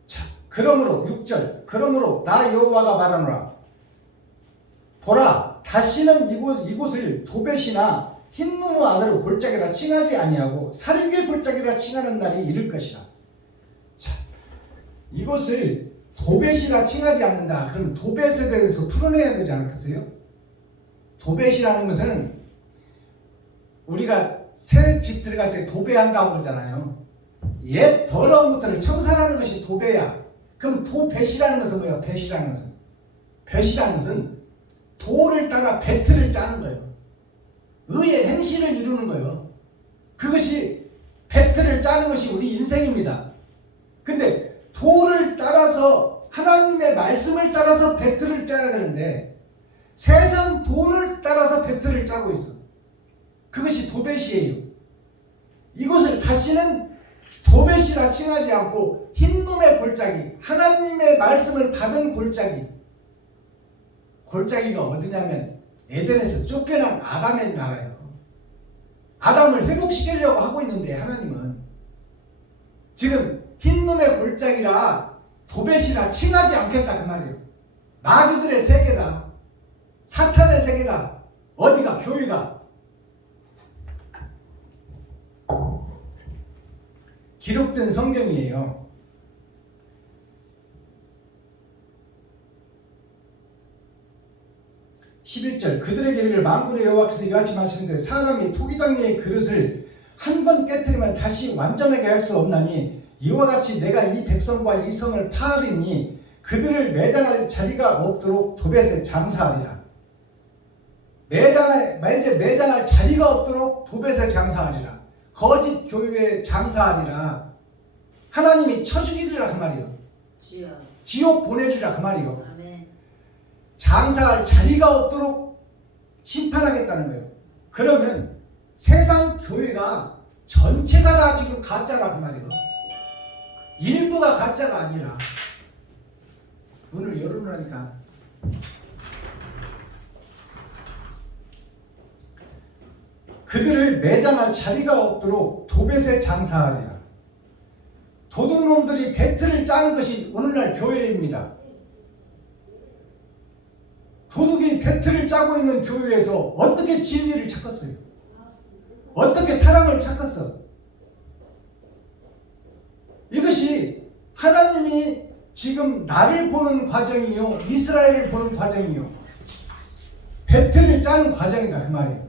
자, 그러므로 6절 그러므로 나 여호와가 말하노라. 보라 다시는 이곳을 도벳이나 흰누무 안으로 골짜기라 칭하지 아니하고 살육의 골짜기라 칭하는 날이 이를 것이라. 자, 이곳을 도벳이라 칭하지 않는다. 그럼 도벳에 대해서 풀어내야 되지 않겠어요? 도벳이라는 것은 우리가 새 집 들어갈 때 도배한다고 그러잖아요. 옛 더러운 것들을 청산하는 것이 도배야. 그럼 도벳이라는 것은 뭐예요? 벳이라는 것은 벳이라는 것은 도를 따라 배틀을 짜는 거예요. 의의 행실을 이루는 거예요. 그것이 배틀을 짜는 것이 우리 인생입니다. 근데 도를 따라서 하나님의 말씀을 따라서 배틀을 짜야 되는데 세상 돈을 따라서 배틀을 짜고 있어. 그것이 도벳이에요. 이곳을 다시는 도벳이라 칭하지 않고 흰놈의 골짜기, 하나님의 말씀을 받은 골짜기. 골짜기가 어디냐면 에덴에서 쫓겨난 아담의 나라예요. 아담을 회복시키려고 하고 있는데 하나님은 지금 흰놈의 골짜기라 도벳이라 칭하지 않겠다 그 말이에요. 마귀들의 세계다. 사탄의 세계다. 어디가? 교회가. 기록된 성경이에요. 11절 그들의 길을 만군의 여호와께서 이같이 말씀하시는데 사람이 토기장의 그릇을 한 번 깨뜨리면 다시 완전하게 할 수 없나니 이와 같이 내가 이 백성과 이 성을 파하리니 그들을 매장할 자리가 없도록 도벳에 장사하리라. 매장할 자리가 없도록 도벳에 장사하리라. 거짓 교회에 장사하리라. 하나님이 쳐죽이리라 그 말이요. 지옥 보내리라 그 말이요. 아멘. 장사할 자리가 없도록 심판하겠다는 거예요. 그러면 세상 교회가 전체가 다 지금 가짜라 그 말이에요. 일부가 가짜가 아니라. 문을 열어놓으니까 그들을 매장할 자리가 없도록 도벳에 장사하리라. 도둑놈들이 배틀을 짜는 것이 오늘날 교회입니다. 도둑이 배틀을 짜고 있는 교회에서 어떻게 진리를 찾겠어요? 어떻게 사랑을 찾겠어? 이것이 하나님이 지금 나를 보는 과정이요 이스라엘을 보는 과정이요 배틀을 짜는 과정이다 그 말이에요.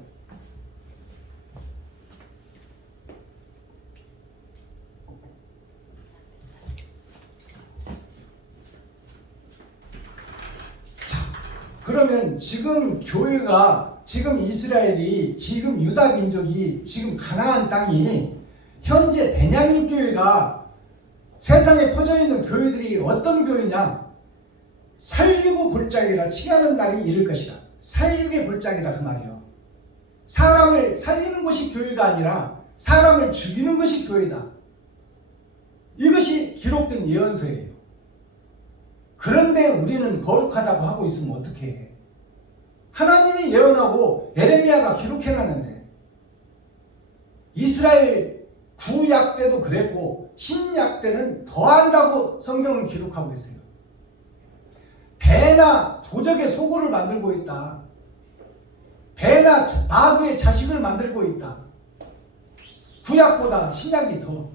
자, 그러면 지금 교회가, 지금 이스라엘이, 지금 유다 민족이, 지금 가나안 땅이, 현재 베냐민 교회가 세상에 퍼져 있는 교회들이 어떤 교회냐? 살리고 골짜기라 치하는 날이 이를 것이다. 살육의 골짜기다 그 말이에요. 사람을 살리는 것이 교회가 아니라 사람을 죽이는 것이 교회다. 이것이 기록된 예언서예요. 그런데 우리는 거룩하다고 하고 있으면 어떻게 해? 하나님이 예언하고 에레미야가 기록해놨는데, 이스라엘 구약 때도 그랬고 신약 때는 더한다고 성경을 기록하고 있어요. 배나 도적의 소굴을 만들고 있다. 배나 마귀의 자식을 만들고 있다. 구약보다 신약이 더.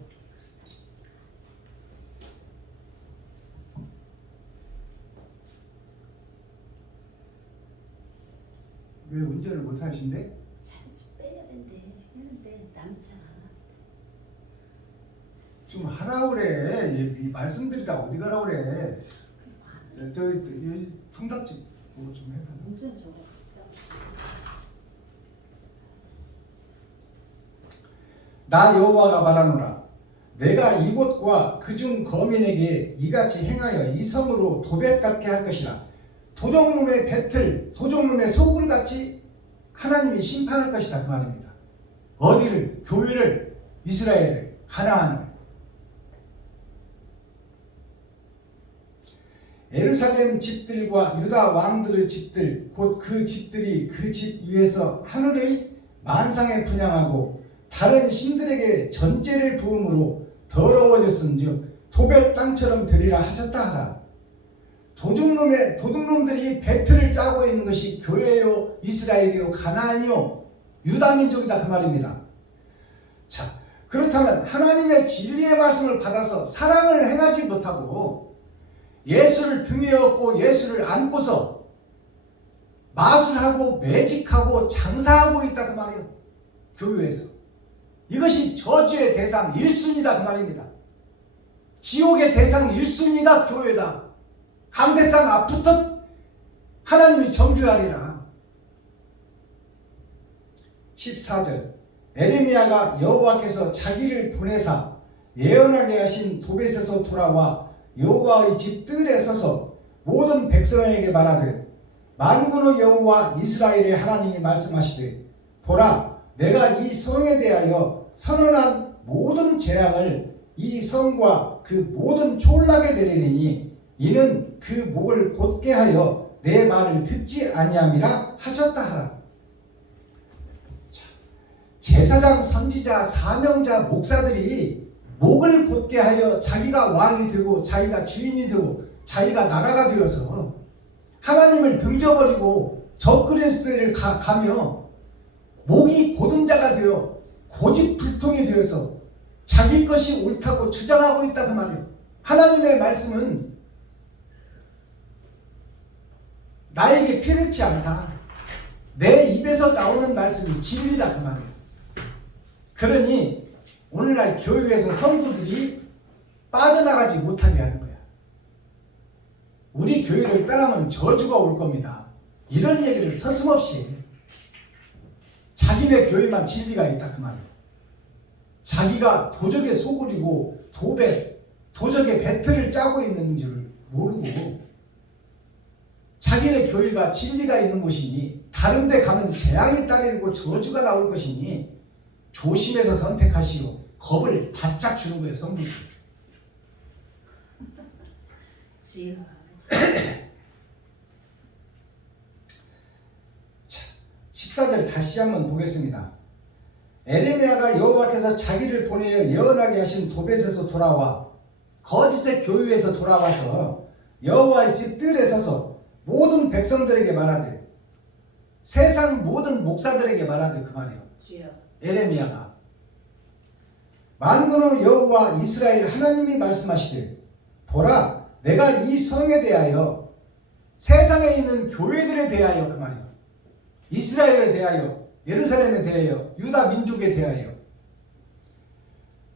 왜 운전을 못 하신대? 차를 빼야 된대. 했는데 남자. 좀 하라 그래. 이 말씀드리다 어디 가라 그래. 저기 통닭집 보고 좀 해달라. 운전 저거. 나 여호와가 말하노라. 내가 이곳과 그중 거민에게 이같이 행하여 이 성으로 도벳 같게 할 것이라. 도적놈의 배틀, 도적놈의 소굴같이 하나님이 심판할 것이다 그 말입니다. 어디를? 교회를, 이스라엘을, 가나안을. 예루살렘 집들과 유다 왕들의 집들, 곧 그 집들이 그 집 위에서 하늘의 만상에 분향하고 다른 신들에게 전제를 부음으로 더러워졌은즉 도벳 땅처럼 되리라 하셨다 하라. 도둑놈들이 배틀을 짜고 있는 것이 교회요, 이스라엘이요, 가나안이요, 유다 민족이다 그 말입니다. 자, 그렇다면 하나님의 진리의 말씀을 받아서 사랑을 행하지 못하고 예수를 등에 업고 예수를 안고서 마술하고 매직하고 장사하고 있다 그 말이에요. 교회에서. 이것이 저주의 대상 1순위다 그 말입니다. 지옥의 대상 1순위가 교회다. 강대상 앞부터 하나님이 정죄하리라. 14절 에레미야가 여호와께서 자기를 보내사 예언하게 하신 도벳에서 돌아와 여호와의 집 뜰에 서서 모든 백성에게 말하되 만군의 여호와 이스라엘의 하나님이 말씀하시되 보라 내가 이 성에 대하여 선언한 모든 재앙을 이 성과 그 모든 촌락에 내리니 이는 그 목을 곧게 하여 내 말을 듣지 아니함이라 하셨다 하라. 제사장, 선지자, 사명자, 목사들이 목을 곧게 하여 자기가 왕이 되고 자기가 주인이 되고 자기가 나라가 되어서 하나님을 등져버리고 적그리스도를 가며 목이 곧은 자가 되어 고집불통이 되어서 자기 것이 옳다고 주장하고 있다 그 말이에요. 하나님의 말씀은 나에게 필요치 않다. 내 입에서 나오는 말씀이 진리다 그 말이에요. 그러니 오늘날 교회에서 성도들이 빠져나가지 못하게 하는 거야. 우리 교회를 떠나면 저주가 올 겁니다. 이런 얘기를 서슴없이 해. 자기네 교회만 진리가 있다 그 말이에요. 자기가 도적의 소굴이고 도적의 배틀을 짜고 있는 줄 모르고 자기네 교회가 진리가 있는 곳이니 다른 데 가면 재앙이 따르고 저주가 나올 것이니 조심해서 선택하시오. 겁을 바짝 주는 거예요, 성도들. 자, 14절 다시 한번 보겠습니다. 에레미야가 여호와께서 자기를 보내어 예언하게 하신 도벳에서 돌아와 거짓의 교회에서 돌아와서 여호와의 집 뜰에 서서 모든 백성들에게 말하되 세상 모든 목사들에게 말하되 그 말이에요. 에레미야가 만군의 여호와 이스라엘 하나님이 말씀하시되 보라 내가 이 성에 대하여 세상에 있는 교회들에 대하여 그 말이에요. 이스라엘에 대하여, 예루살렘에 대하여, 유다 민족에 대하여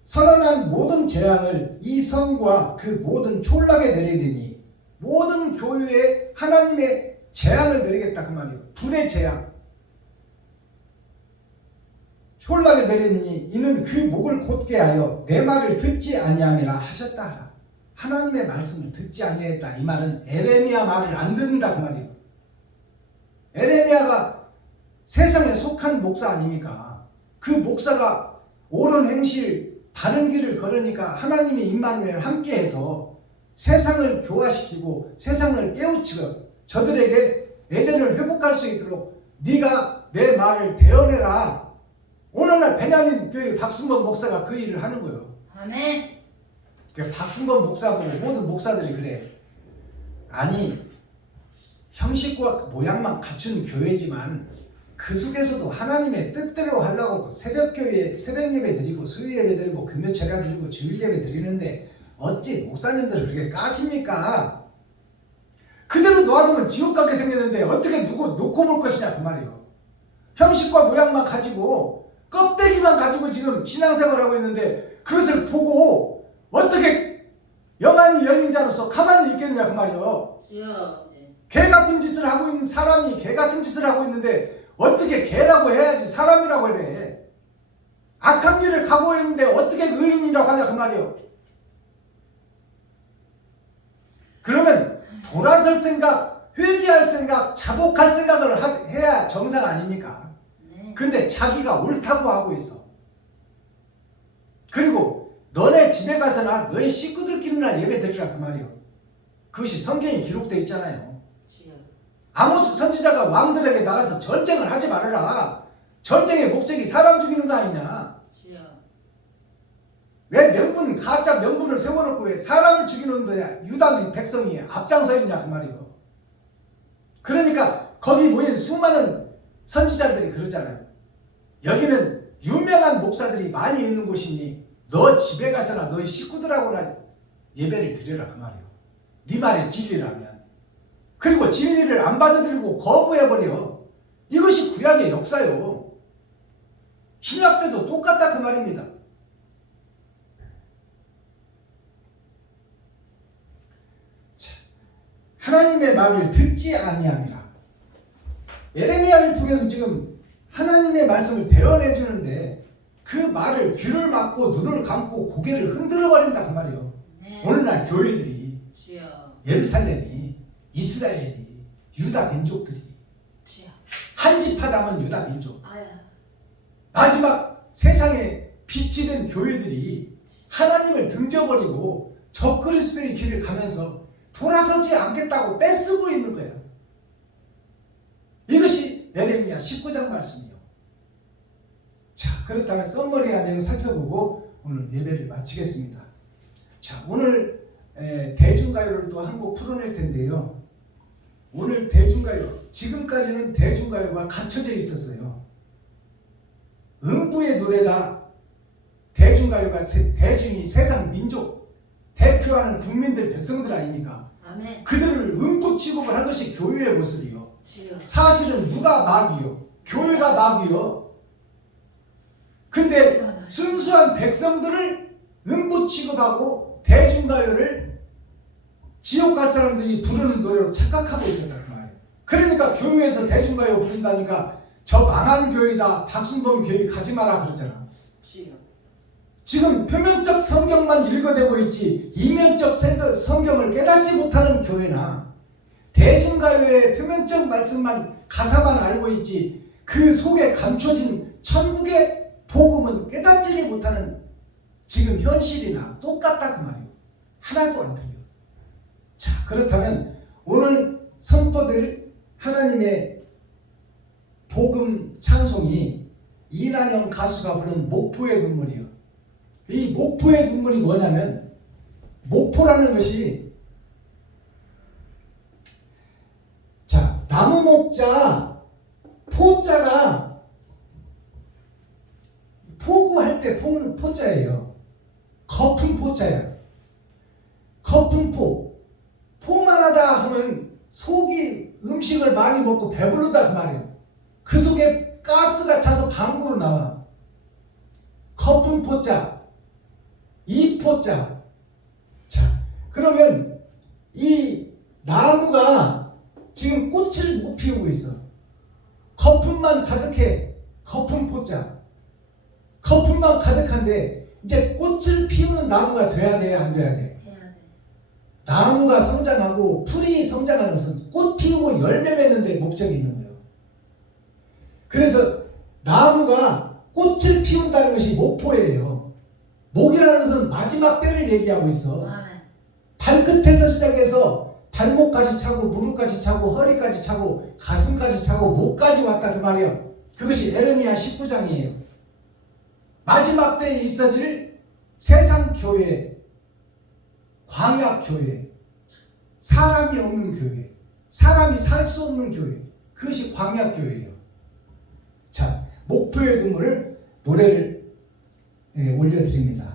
선언한 모든 재앙을 이 성과 그 모든 촌락에 내리리니 모든 교회에 하나님의 재앙을 내리겠다 그 말이에요. 불의 재앙. 촌락에 내리니 이는 그 목을 곧게 하여 내 말을 듣지 아니함이라 하셨다 하라. 하나님의 말씀을 듣지 아니했다. 이 말은 에레미야 말을 안 듣는다 그 말이에요. 에레미야가 세상에 속한 목사 아닙니까? 그 목사가 옳은 행실 바른 길을 걸으니까 하나님이 임마누엘 함께해서 세상을 교화시키고 세상을 깨우치고 저들에게 에덴을 회복할 수 있도록 네가 내 말을 대언해라. 오늘날 베냐민 교회 박승범 목사가 그 일을 하는 거예요. 아멘. 박승범 목사 보고 모든 목사들이 그래. 아니 형식과 모양만 갖춘 교회지만 그 속에서도 하나님의 뜻대로 하려고 새벽교회 새벽예배 드리고 수요예배 드리고 금요철야 드리고 주일예배 드리는데 어찌 목사님들을 그렇게 까십니까? 그대로 놔두면 지옥 가게 생겼는데 어떻게 누구 놓고 볼 것이냐 그 말이에요. 형식과 모양만 가지고 껍데기만 가지고 지금 신앙생활하고 있는데 그것을 보고 어떻게 영안이 열린 자로서 가만히 있겠느냐 그 말이에요. 주여. 개 같은 짓을 하고 있는 사람이 개 같은 짓을 하고 있는데 어떻게 개라고 해야지 사람이라고 해. 악한 길을 가고 있는데 어떻게 의인이라고 하냐 그 말이에요. 그러면 돌아설 생각, 회개할 생각, 자복할 생각을 해야 정상 아닙니까? 네. 근데 자기가 옳다고 하고 있어. 그리고 너네 집에 가서나 너희 식구들끼리나 예배 드리라 그 말이에요. 그것이 성경에 기록되어 있잖아요. 주여. 아모스 선지자가 왕들에게 나가서 전쟁을 하지 말아라. 전쟁의 목적이 사람 죽이는 거 아니냐. 주여. 왜 가짜 명분을 세워놓고 왜 사람을 죽이는 거냐. 유다민 백성이 앞장서 있냐 그 말이에요. 그러니까 거기 모인 수많은 선지자들이 그러잖아요. 여기는 유명한 목사들이 많이 있는 곳이니 너 집에 가서나 너희 식구들하고나 예배를 드려라 그 말이에요. 네 말이 진리라면. 그리고 진리를 안 받아들이고 거부해버려. 이것이 구약의 역사요. 신약 때도 똑같다 그 말입니다. 자, 하나님의 말을 듣지 아니함이라. 예레미야를 통해서 지금 하나님의 말씀을 대언해 주는데 그 말을 귀를 막고 눈을 감고 고개를 흔들어 버린다 그 말이에요. 네. 오늘날 교회들이, 주여. 예루살렘이, 이스라엘이, 유다 민족들이 주여. 한 집하다면 유다 민족, 아야. 마지막 세상에 빛이 된 교회들이 하나님을 등져버리고 적그리스도의 길을 가면서 돌아서지 않겠다고 떼쓰고 있는 거예요. 이것이 예레미야 19장 말씀이요. 자, 그렇다면 썸머리한 내용 살펴보고 오늘 예배를 마치겠습니다. 자, 오늘 대중가요를 또 한 곡 풀어낼 텐데요. 오늘 대중가요, 지금까지는 대중가요가 갇혀져 있었어요. 음부의 노래다. 대중가요가 대중이 세상 민족 대표하는 국민들 백성들 아닙니까? 아멘. 그들을 음부 취급을 한 것이 교회의 모습이요. 주여. 사실은 누가 마귀요? 교회가 마귀요. 근데 순수한 백성들을 음부 취급하고 대중가요를 지옥 갈 사람들이 부르는 노래로 착각하고 있었다 그 말이에요. 그러니까 교회에서 대중가요 부른다니까 저 망한 교회다, 박순범 교회 가지 마라 그러잖아. 주여. 지금 표면적 성경만 읽어대고 있지 이면적 성경을 깨닫지 못하는 교회나 대중가요의 표면적 말씀만 가사만 알고 있지 그 속에 감춰진 천국의 복음은 깨닫지를 못하는 지금 현실이나 똑같다 그 말이에요. 하나도 안 틀려. 자, 그렇다면 오늘 선포될 하나님의 복음 찬송이 이난영 가수가 부른 목포의 눈물이에요. 이 목포의 눈물이 뭐냐면 목포라는 것이 자, 나무 목자 포자가 포구할 때 포자예요. 거품 포자예요. 거품 포만 하다 하면 속이 음식을 많이 먹고 배부르다 그 말이에요. 그 속에 가스가 차서 방구로 나와. 거품포자, 이포자. 자, 그러면 이 나무가 지금 꽃을 못 피우고 있어. 거품만 가득해. 거품포자. 거품만 가득한데 이제 꽃을 피우는 나무가 돼야 돼, 안 돼야 돼? 해야 돼. 나무가 성장하고 풀이 성장하는 것은 꽃 피우고 열매 맺는 데 목적이 있는 거예요. 그래서 나무가 꽃을 피운다는 것이 목포예요. 목이라는 것은 마지막 때를 얘기하고 있어. 아멘. 발끝에서 시작해서 발목까지 차고 무릎까지 차고 허리까지 차고 가슴까지 차고 목까지 왔다 그 말이에요. 그것이 에레미야 19장이에요. 마지막 때에 있어질 세상 교회, 광야 교회, 사람이 없는 교회, 사람이 살 수 없는 교회, 그것이 광야 교회예요. 자, 목포의 눈물을 노래를 올려드립니다.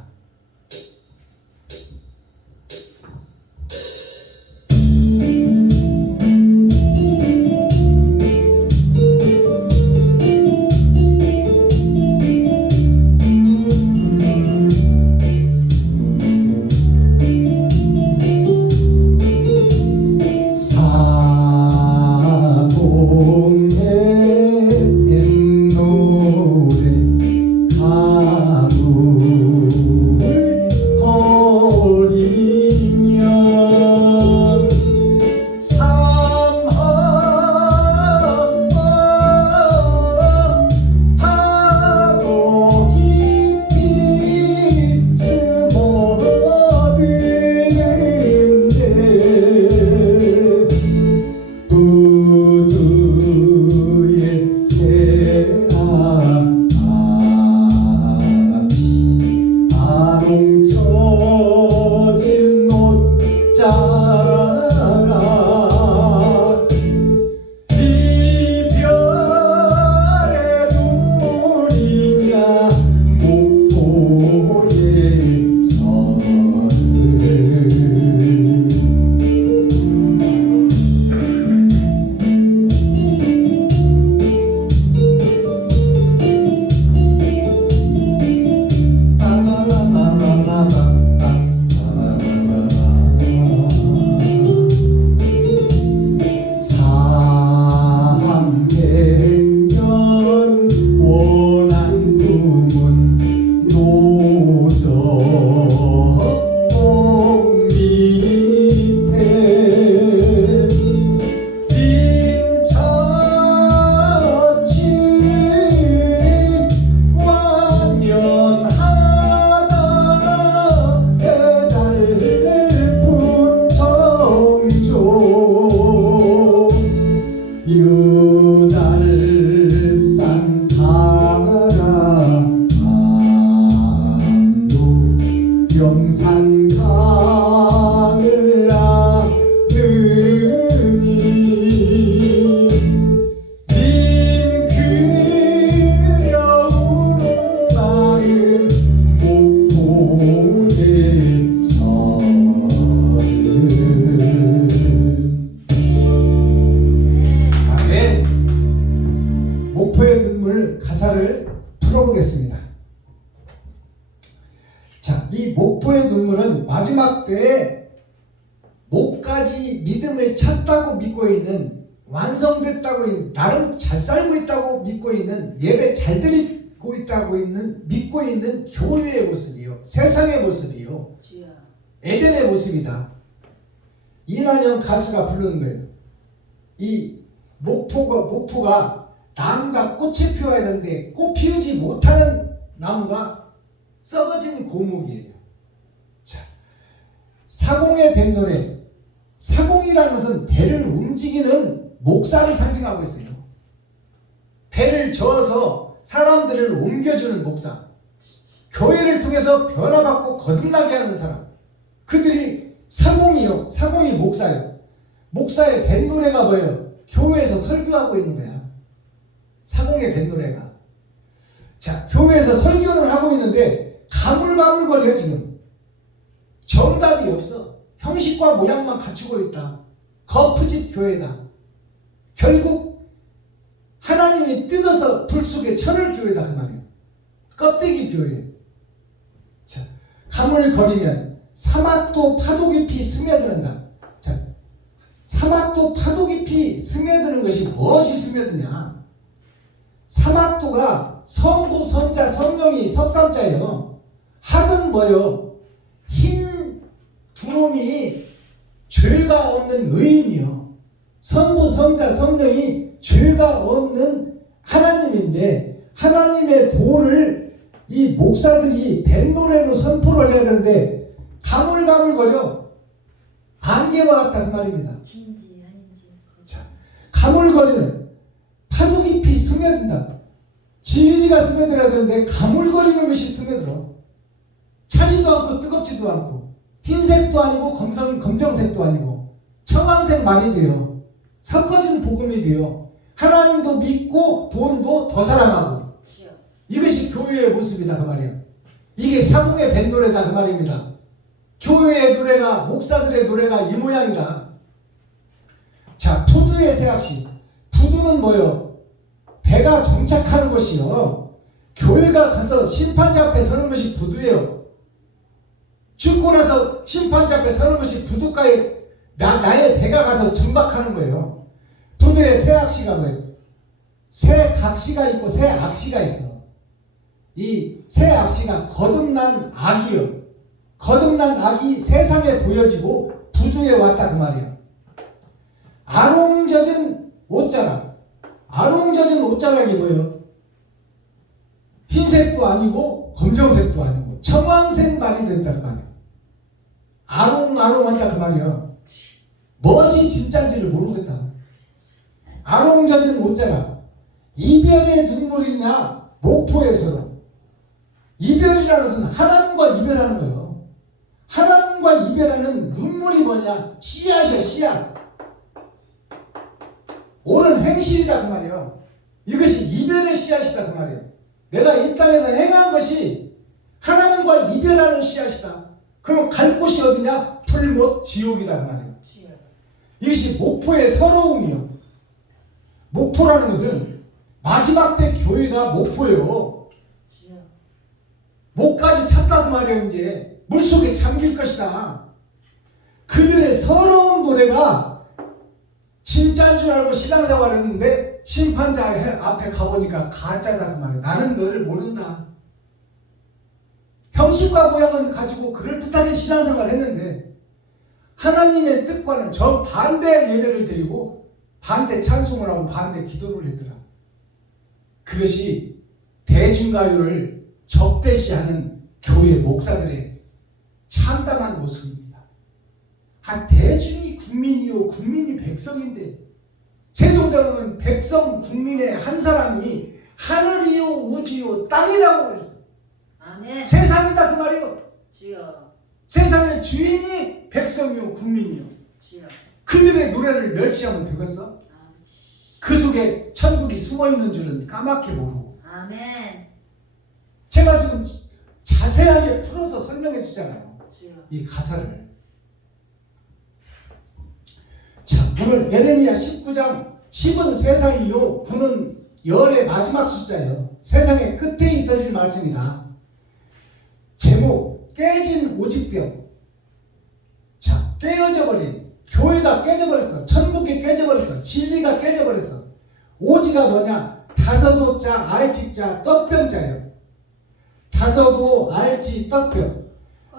목포의 눈물 가사를 풀어보겠습니다. 자, 이 목포의 눈물은 마지막 때에 목까지 믿음을 찾다고 믿고 있는, 완성됐다고, 나름 잘 살고 있다고 믿고 있는, 예배 잘 드리고 있다고 믿고 있는 교회의 모습이요, 세상의 모습이요, 주여. 에덴의 모습이다. 이난영 가수가 부르는 거예요. 이 목포가 나무가 꽃을 피워야 되는데 꽃 피우지 못하는 나무가 썩어진 고목이에요. 자, 사공의 뱃노래. 사공이라는 것은 배를 움직이는 목사를 상징하고 있어요. 배를 저어서 사람들을 옮겨주는 목사. 교회를 통해서 변화받고 거듭나게 하는 사람. 그들이 사공이요. 사공이 목사예요. 목사의 뱃노래가 뭐예요? 교회에서 설교하고 있는 거야. 사공의 뱃노래가. 자, 교회에서 설교를 하고 있는데 가물가물거려 지금. 정답이 없어. 형식과 모양만 갖추고 있다. 거푸집 교회다. 결국 하나님이 뜯어서 불 속에 천을 교회다 그 말이에요. 껍데기 교회. 자, 가물거리면 사막도 파도 깊이 스며드는다. 자, 사막도 파도 깊이 스며드는 것이 무엇이 스며드냐? 사막도가 성부, 성자, 성령이 석삼자예요. 학은 뭐요? 흰 두놈이 죄가 없는 의인이요. 성부, 성자, 성령이 죄가 없는 하나님인데 하나님의 도를 이 목사들이 뱃노래로 선포를 해야 되는데 가물가물거려. 안개와 같다 그 말입니다. 인지 아닌지. 자, 가물거리는 파도 깊이 스며든다. 진리가 스며들어야 되는데 가물거리는 것이 스며들어. 차지도 않고 뜨겁지도 않고 흰색도 아니고 검정색도 아니고 청황색 많이 돼요. 섞어진 복음이 돼요. 하나님도 믿고 돈도 더 사랑하고. 주여. 이것이 교회의 모습이다 그 말이에요. 이게 사공의 뱃노래다 그 말입니다. 교회의 노래가, 목사들의 노래가 이 모양이다. 자, 푸드의 새학시. 푸드는 뭐요? 배가 정착하는 것이요. 교회가 가서 심판자 앞에 서는 것이 부두예요. 죽고 나서 심판자 앞에 서는 것이 부두가에 나의 배가 가서 정박하는 거예요. 부두의 새학시가 뭐예요? 새각시가 있고 새악시가 있어. 이 새악시가 거듭난 악이요. 거듭난 악이 세상에 보여지고 부두에 왔다 그 말이에요. 아롱젖은 옷자락. 아롱젖은 옷자락이 뭐예요? 흰색도 아니고 검정색도 아니고 청황색 말이 된다 그 말이에요. 아롱아롱한다 그 말이에요. 무엇이 진짜인지를 모르겠다. 아롱젖은 옷자락. 이별의 눈물이냐 목포에서로. 이별이라는 것은 하나님과 이별하는 거예요. 하나님과 이별하는 눈물이 뭐냐? 씨앗이야 씨앗. 옳은 행실이다 그 말이에요. 이것이 이별의 씨앗이다 그 말이에요. 내가 이 땅에서 행한 것이 하나님과 이별하는 씨앗이다. 그럼 갈 곳이 어디냐? 불못 지옥이다 그 말이에요. 주여. 이것이 목포의 서러움이요. 목포라는 것은 마지막 때 교회가 목포예요. 주여. 목까지 찼다 그 말이에요. 이제 물속에 잠길 것이다. 그들의 서러운 노래가 진짜인 줄 알고 신앙생활을 했는데 심판자 앞에 가보니까 가짜다 그 말이에요. 나는 너를 모른다. 형식과 모양은 가지고 그럴듯하게 신앙생활을 했는데 하나님의 뜻과는 정반대의 예배를 드리고 반대 찬송을 하고 반대 기도를 했더라. 그것이 대중가요를 적대시하는 교회 목사들의 참담한 모습입니다. 대중이 국민이요 국민이 백성인데 세종대왕은 백성 국민의 한 사람이 하늘이요 우주요 땅이라고 그랬어. 아멘. 세상이다 그 말이에요. 주여. 세상의 주인이 백성이요 국민이요. 주여. 그들의 노래를 멸시하면 되겠어? 그 속에 천국이 숨어있는 줄은 까맣게 모르고. 아멘. 제가 지금 자세하게 풀어서 설명해 주잖아요. 주여. 이 가사를. 자, 오늘 예레미야 19장 10은 세상이요 9는 열의 마지막 숫자예요. 세상의 끝에 있어질 말씀이다. 제목 깨진 오직병. 자, 깨어져 버린 교회가 깨져버렸어. 천국이 깨져버렸어. 진리가 깨져버렸어. 오지가 뭐냐? 다섯오자 알지자 떡병자예요. 다섯오 알지 떡병.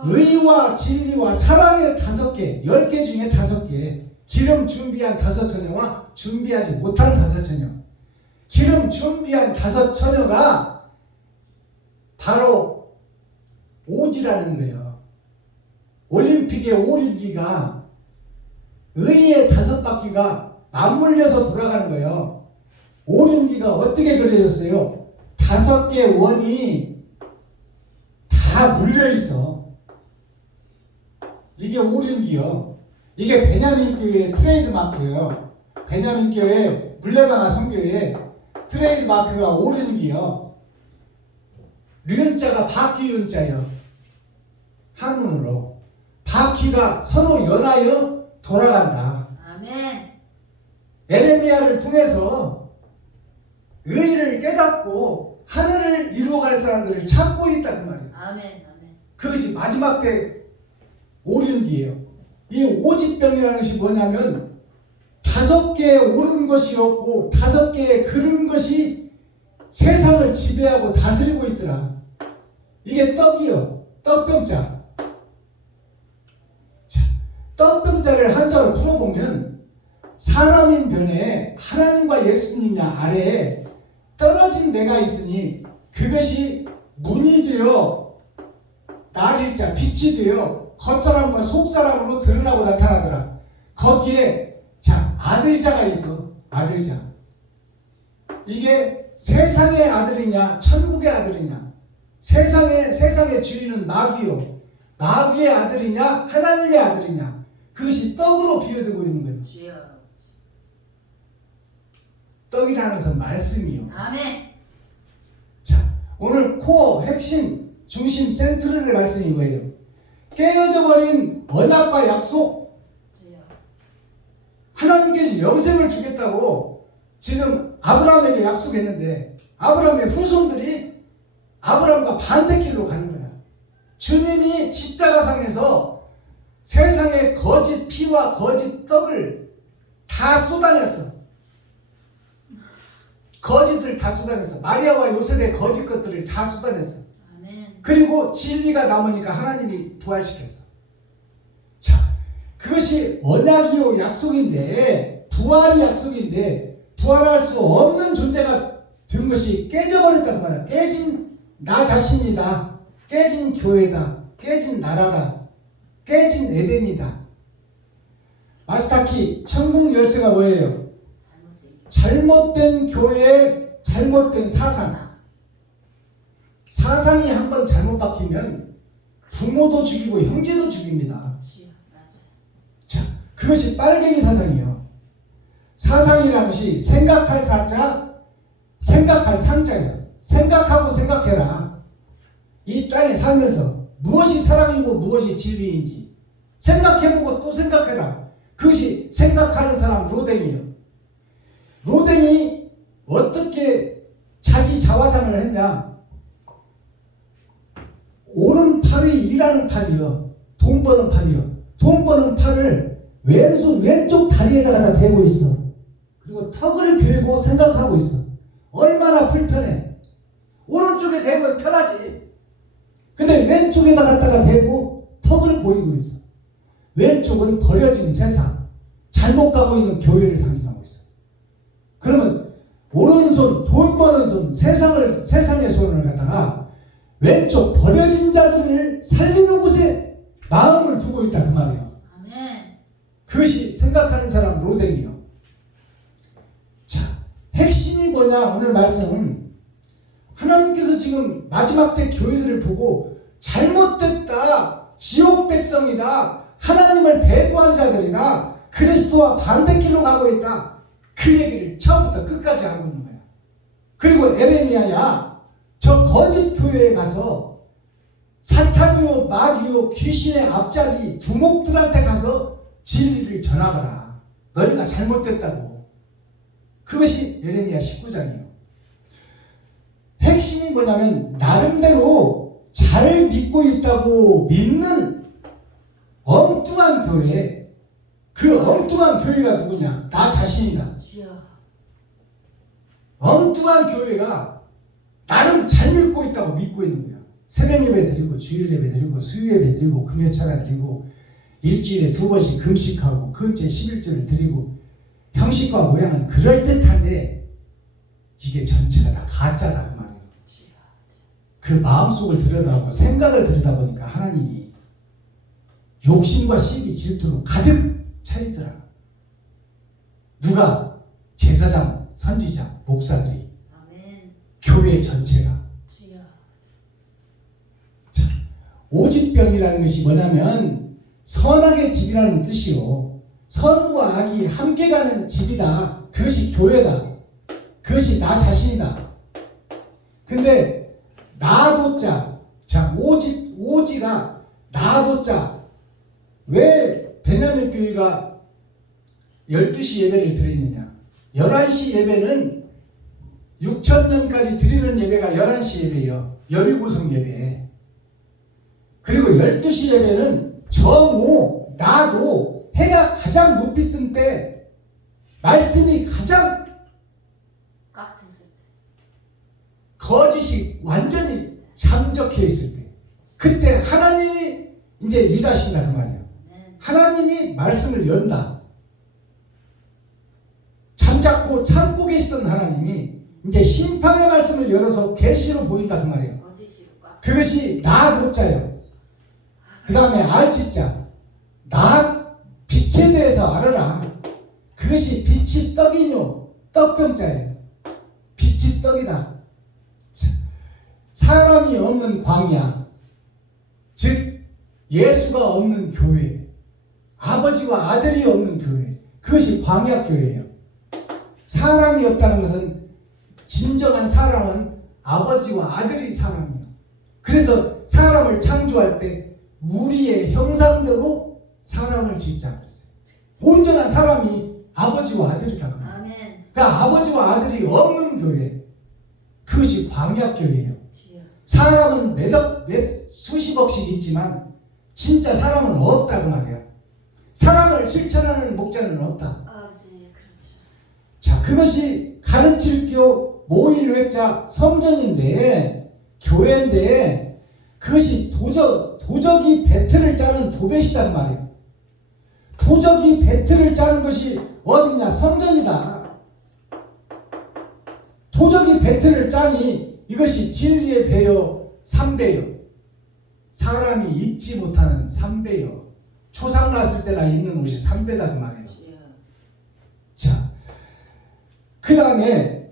의와 진리와 사랑의 5개, 10개 중에 5개. 기름 준비한 5처녀와 준비하지 못한 5처녀. 기름 준비한 5처녀가 바로 오지라는 거예요. 올림픽의 오륜기가 의의 5바퀴가 맞물려서 돌아가는 거예요. 오륜기가 어떻게 그려졌어요? 5개 원이 다 물려있어. 이게 오륜기요. 이게 베냐민 교회의 트레이드 마크예요. 베냐민 교회 물레방아 선교회의 트레이드 마크가 오륜기요. 륜자가 바퀴 윤자예요. 한문으로 바퀴가 서로 연하여 돌아간다. 아멘. 에레미야를 통해서 의를 깨닫고 하늘을 이루어갈 사람들을 찾고 있다 그 말이에요. 아멘. 아멘. 그것이 마지막 때 오륜기예요. 이 오직병이라는 것이 뭐냐면 5개의 옳은 것이었고 5개의 그른 것이 세상을 지배하고 다스리고 있더라. 이게 떡이요. 떡병자. 자, 떡병자를 한자로 풀어보면 사람인 변에 하나님과 예수님 아래에 떨어진 내가 있으니 그것이 문이 되어 날일자 빛이 되어 겉사람과 속사람으로 드러나고 나타나더라. 거기에 자 아들자가 있어. 아들자. 이게 세상의 아들이냐 천국의 아들이냐. 세상의 주인은 마귀요. 마귀의 아들이냐 하나님의 아들이냐. 그것이 떡으로 비유되고 있는 거예요. 주여. 떡이라는 것은 말씀이요. 아멘. 자, 오늘 코어 핵심 중심 센트럴의 말씀이 뭐예요? 깨어져 버린 언약과 약속. 주여. 하나님께서 영생을 주겠다고 지금 아브라함에게 약속했는데 아브라함의 후손들이 아브라함과 반대길로 가는 거야. 주님이 십자가상에서 세상의 거짓 피와 거짓 떡을 다 쏟아냈어. 거짓을 다 쏟아냈어. 마리아와 요셉의 거짓 것들을 다 쏟아냈어. 아멘. 그리고 진리가 남으니까 하나님이 부활시켰어. 자, 그것이 언약이요 약속인데 부활이 약속인데 부활할 수 없는 존재가 된 것이 깨져버렸단 말이야. 깨진 나 자신이다. 깨진 교회다. 깨진 나라다. 깨진 에덴이다. 마스터키 천국 열쇠가 뭐예요? 잘못된 교회의 잘못된 사상. 사상이 한번 잘못 바뀌면 부모도 죽이고 형제도 죽입니다. 주여. 맞아요. 자, 그것이 빨갱이 사상이에요. 사상이라는 것이 생각할 사자, 생각할 상자예요. 생각하고 생각해라. 이 땅에 살면서 무엇이 사랑이고 무엇이 진리인지 생각해보고 또 생각해라. 그것이 생각하는 사람 로댕이에요. 로댕이 어떻게 자기 자화상을 했냐? 오른팔이 일하는 팔이요. 돈 버는 팔이요. 돈 버는 팔을 왼쪽 다리에다가 다 대고 있어. 그리고 턱을 괴고 생각하고 있어. 얼마나 불편해. 오른쪽에 대면 편하지. 근데 왼쪽에다 갖다가 대고 턱을 보이고 있어. 왼쪽은 버려진 세상, 잘못 가고 있는 교회를 상징하고 있어. 그러면 오른손, 돈 버는 손, 세상의 손을 갖다가 왼쪽 버려진 자들을 살리는 곳에 마음을 두고 있다 그 말이에요. 아멘. 그것이 생각하는 사람 로댕이요. 자, 핵심이 뭐냐? 오늘 말씀은 하나님께서 지금 마지막 때 교회들을 보고 잘못됐다, 지옥 백성이다, 하나님을 배도한 자들이다, 그리스도와 반대길로 가고 있다, 그 얘기를 처음부터 끝까지 하고 있는 거야. 그리고 에레미야야, 저 거짓 교회에 가서 사탄이요 마귀요 귀신의 앞자리 두목들한테 가서 진리를 전하거라. 너희가 잘못됐다고. 그것이 에레미야 19장이에요. 핵심이 뭐냐면 나름대로 잘 믿고 있다고 믿는 엉뚱한 교회. 그 엉뚱한 교회가 누구냐? 나 자신이다. 주여. 엉뚱한 교회가 나름 잘 믿고 있다고 믿고 있는 거야. 새벽 예배 드리고 주일 예배 드리고 수요 예배 드리고 금요차가 드리고 일주일에 2번씩 금식하고 근처에 11조를 드리고 형식과 모양은 그럴듯한데 이게 전체가 다 가짜다 그 말이에요. 그 마음속을 들여다보고 생각을 들여다보니까 하나님이 욕심과 시기 질투로 가득 차이더라. 누가? 제사장, 선지자, 목사들이, 아멘. 교회 전체가. 주여. 자, 오직병이라는 것이 뭐냐면 선악의 집이라는 뜻이요. 선과 악이 함께 가는 집이다. 그것이 교회다. 그것이 나 자신이다. 근데 나도자, 자 오지가 나도자. 왜 베냐민 교회가 12시 예배를 드리느냐? 11시 예배는 6,000년까지 드리는 예배가 11시 예배예요. 열일구성 예배. 그리고 12시 예배는 정오, 나도 해가 가장 높이 뜬 때, 말씀이 가장 꽉 찼을 때. 거짓이 완전히 잠적해 있을 때, 그때 하나님이 이제 일하신다 그 말이에요. 아멘. 하나님이 말씀을 연다. 잠자코 참고 계시던 하나님이 이제 심판의 말씀을 열어서 계시로 보인다 그 말이에요. 거짓으로 꽉. 그것이 나 노자예요. 그 다음에 알지자. 나 빛에 대해서 알아라. 그것이 빛이 떡이뇨 떡병자예요. 빛이 떡이다. 사람이 없는 광야, 즉 예수가 없는 교회, 아버지와 아들이 없는 교회, 그것이 광야교회예요. 사람이 없다는 것은 진정한 사람은 아버지와 아들이 사람이에요. 그래서 사람을 창조할 때 우리의 형상대로 사람을 짓자고 했어요. 온전한 사람이 아버지와 아들이다. 아멘. 그러니까 아버지와 아들이 없는 교회, 그것이 광야교회예요. 주여. 사람은 수십억씩 있지만 진짜 사람은 없다 그 말이에요. 사랑을 실천하는 목자는 없다. 아버지 그렇죠. 자, 그것이 가르칠 교 모일회자 성전인데, 교회인데, 그것이 도적이 배틀을 짜는 도배시단 말이에요. 도적이 배틀을 짜는 것이 어디냐? 성전이다. 도적이 배틀을 짜니 이것이 진리의 배요, 삼배요. 사람이 입지 못하는 삼배요. 초상 났을 때나 입는 옷이 삼배다 그 말이에요. 주여. 자, 그 다음에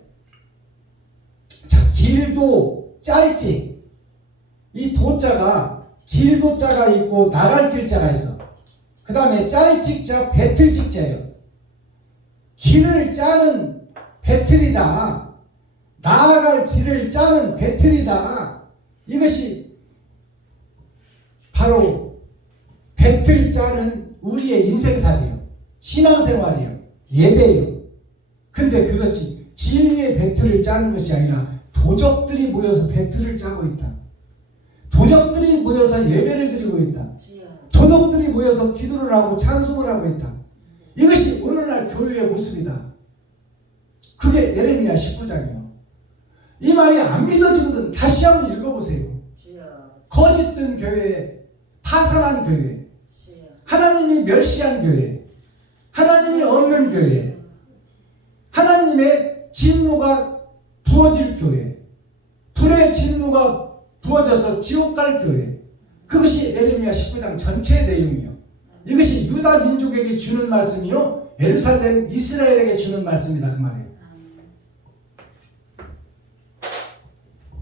길도 짤지. 이 도자가 길도자가 있고 나갈 길자가 있어. 그 다음에 짤직자, 배틀직자예요. 길을 짜는 배틀이다. 나아갈 길을 짜는 배틀이다. 이것이 바로 배틀 짜는 우리의 인생살이에요. 신앙생활이에요. 예배예요. 근데 그것이 진리의 배틀을 짜는 것이 아니라 도적들이 모여서 배틀을 짜고 있다. 도적들이 모여서 예배를 드리고 있다. 주여. 도적들이 모여서 기도를 하고 찬송을 하고 있다. 이것이 오늘날 교회의 모습이다. 그게 예레미야 19장이에요. 이 말이 안 믿어지거든. 다시 한번 읽어보세요. 주여. 거짓된 교회, 파산한 교회, 주여. 하나님이 멸시한 교회, 하나님이 없는 교회, 하나님의 진노가 부어질 교회, 불의 진노가 부어져서 지옥 갈 교회, 그것이 예레미야 19장 전체의 내용이에요. 이것이 유다 민족에게 주는 말씀이요, 예루살렘 이스라엘에게 주는 말씀이다 그 말이에요.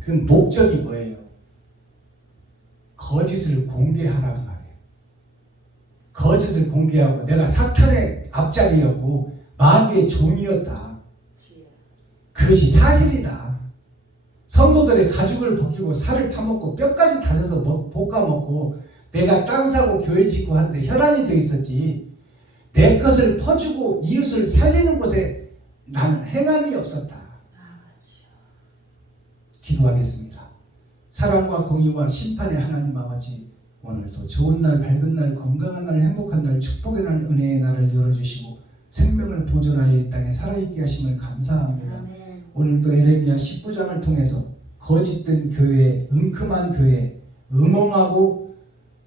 그 목적이 뭐예요? 거짓을 공개하라고 말이에요. 거짓을 공개하고 내가 사탄의 앞자리였고 마귀의 종이었다. 주여. 그것이 사실이다. 성도들의 가죽을 벗기고 살을 타먹고 뼈까지 다져서 볶아먹고 내가 땅 사고 교회 짓고 하는데 혈안이 되어 있었지. 내 것을 퍼주고 이웃을 살리는 곳에 나는 행함이 없었다. 기도하겠습니다. 사랑과 공의와 심판의 하나님 아버지, 오늘도 좋은 날, 밝은 날, 건강한 날, 행복한 날, 축복의 날, 은혜의 날을 열어주시고 생명을 보존하여 이 땅에 살아있게 하심을 감사합니다. 아멘. 오늘도 예레미야 19장을 통해서 거짓된 교회, 은큼한 교회, 음엉하고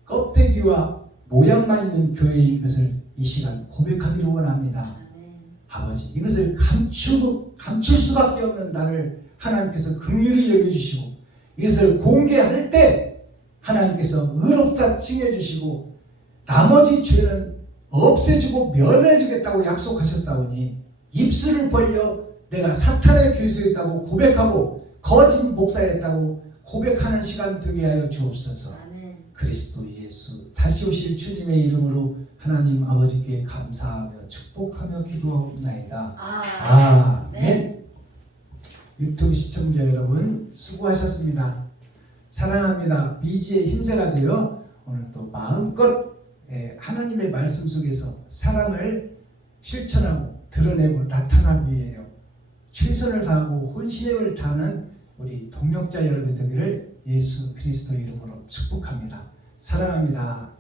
껍데기와 모양만 있는 교회인 것을 이 시간 고백하기를 원합니다. 아멘. 아버지, 이것을 감출 수밖에 없는 나를 하나님께서 긍휼히 여겨주시고 이것을 공개할 때 하나님께서 의롭다 칭해주시고 나머지 죄는 없애주고 면해주겠다고 약속하셨사오니 입술을 벌려 내가 사탄의 교수였다고 고백하고 거짓 목사였다고 고백하는 시간 되게 하여 주옵소서. 아멘. 그리스도 예수 다시 오실 주님의 이름으로 하나님 아버지께 감사하며 축복하며 기도하옵나이다. 아멘. 유튜브 시청자 여러분 수고하셨습니다. 사랑합니다. 미지의 흰새가 되어 오늘도 마음껏 하나님의 말씀 속에서 사랑을 실천하고 드러내고 나타나기 위해요. 최선을 다하고 혼신을 다하는 우리 동역자 여러분 되기를 예수 그리스도 이름으로 축복합니다. 사랑합니다.